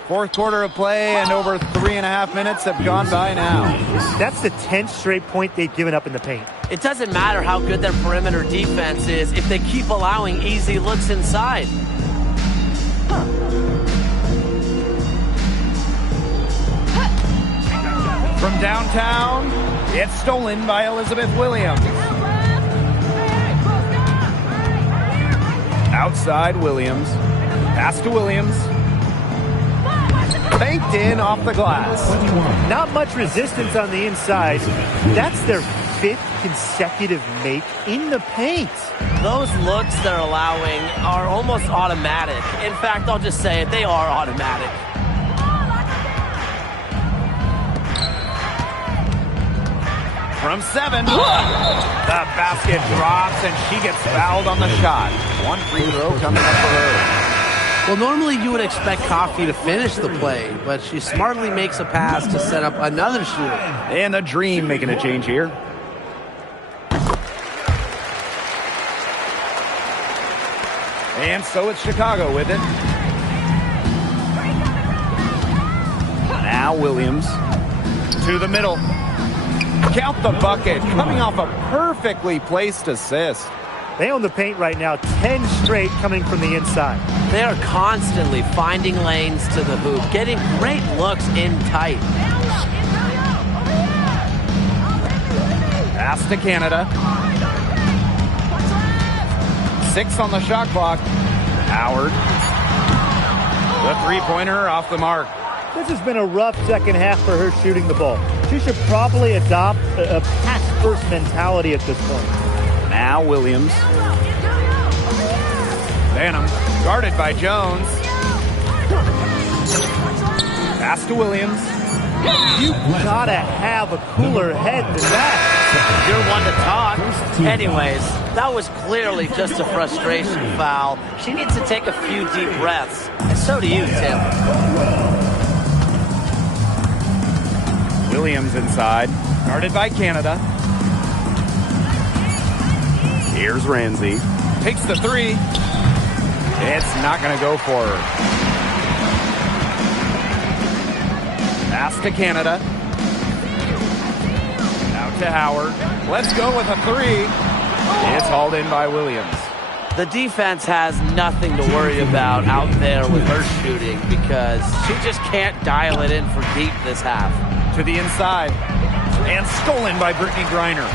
Fourth quarter of play, and over 3.5 minutes have gone by now. That's the 10th straight point they've given up in the paint. It doesn't matter how good their perimeter defense is if they keep allowing easy looks inside. From downtown, it's stolen by Elizabeth Williams. Outside Williams. Pass to Williams. Banked in off the glass. Not much resistance on the inside. That's their 5th consecutive make in the paint. Those looks they're allowing are almost automatic. In fact, I'll just say it, they are automatic. From 7, the basket drops, and she gets fouled on the shot. One free throw coming up for her. Well, normally you would expect Coffey to finish the play, but she smartly makes a pass to set up another shooter. And the Dream making a change here. And so it's Chicago with it. Now Williams to the middle. Count the bucket, coming off a perfectly placed assist. They own the paint right now, 10 straight coming from the inside. They are constantly finding lanes to the hoop, getting great looks in tight. Pass to Canada. 6 on the shot clock. Howard. The three-pointer off the mark. This has been a rough second half for her shooting the ball. She should probably adopt a pass-first mentality at this point. Now Williams. Phantom guarded by Jones. Pass to Williams. You gotta have a cooler head than that. You're one to talk. Anyways, that was clearly just a frustration foul. She needs to take a few deep breaths. And so do you, Tim. Williams inside. Guarded by Canada. Here's Ramsey. Takes the 3. It's not going to go for her. Pass to Canada. Out to Howard. Let's go with a 3. It's hauled in by Williams. The defense has nothing to worry about out there with her shooting because she just can't dial it in for deep this half. To the inside. And stolen by Brittany Griner.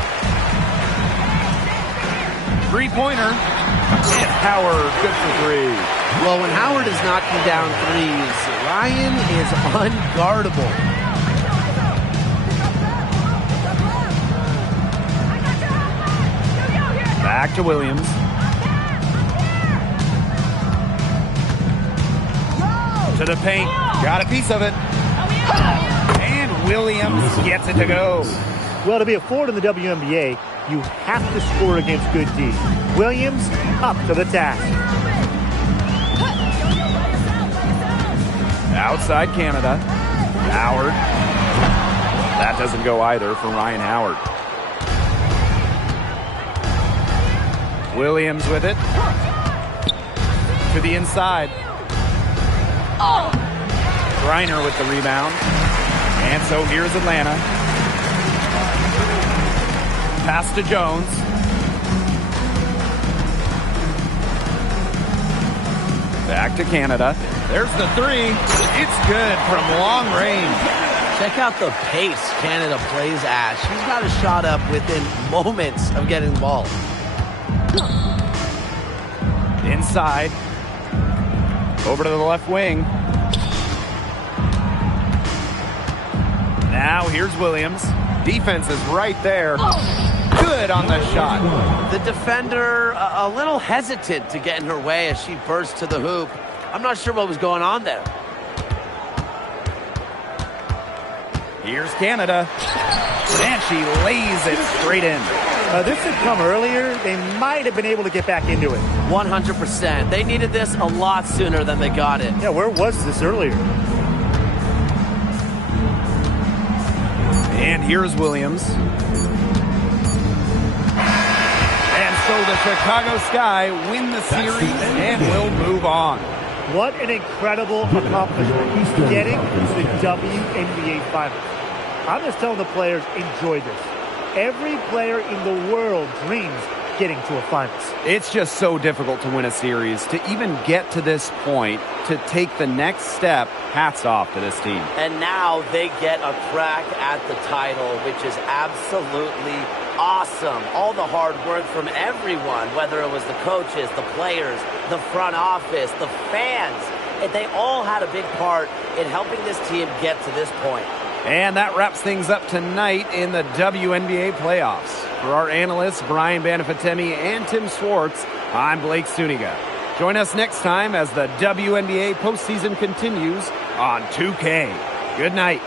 Three-pointer. And Howard, good for 3. Well, when Howard is knocking down threes, Ryan is unguardable. Back to Williams. To the paint. Got a piece of it. And Williams gets it to go. Well, to be a forward in the WNBA, you have to score against good D. Williams up to the task. Outside Canada. Howard. That doesn't go either for Ryan Howard. Williams with it. To the inside. Griner with the rebound. And so here's Atlanta. Pass to Jones. Back to Canada. There's the 3. It's good from long range. Check out the pace Canada plays at. She's got a shot up within moments of getting the ball. Inside. Over to the left wing. Now here's Williams. Defense is right there. Good on the shot. The defender a little hesitant to get in her way as she burst to the hoop. I'm not sure what was going on there. Here's Canada. And she lays it straight in. This had come earlier. They might have been able to get back into it. 100%. They needed this a lot sooner than they got it. Yeah, where was this earlier? And here's Williams. And so the Chicago Sky win the series and will move on. What an incredible accomplishment, getting to the WNBA Finals. I'm just telling the players, enjoy this. Every player in the world dreams getting to a finals. It's just so difficult to win a series. To even get to this point, to take the next step, hats off to this team. And now they get a crack at the title, which is absolutely awesome. All the hard work from everyone, whether it was the coaches, the players, the front office, the fans, they all had a big part in helping this team get to this point. And that wraps things up tonight in the WNBA playoffs. For our analysts, Brian Banafitemi and Tim Swartz, I'm Blake Suniga. Join us next time as the WNBA postseason continues on 2K. Good night.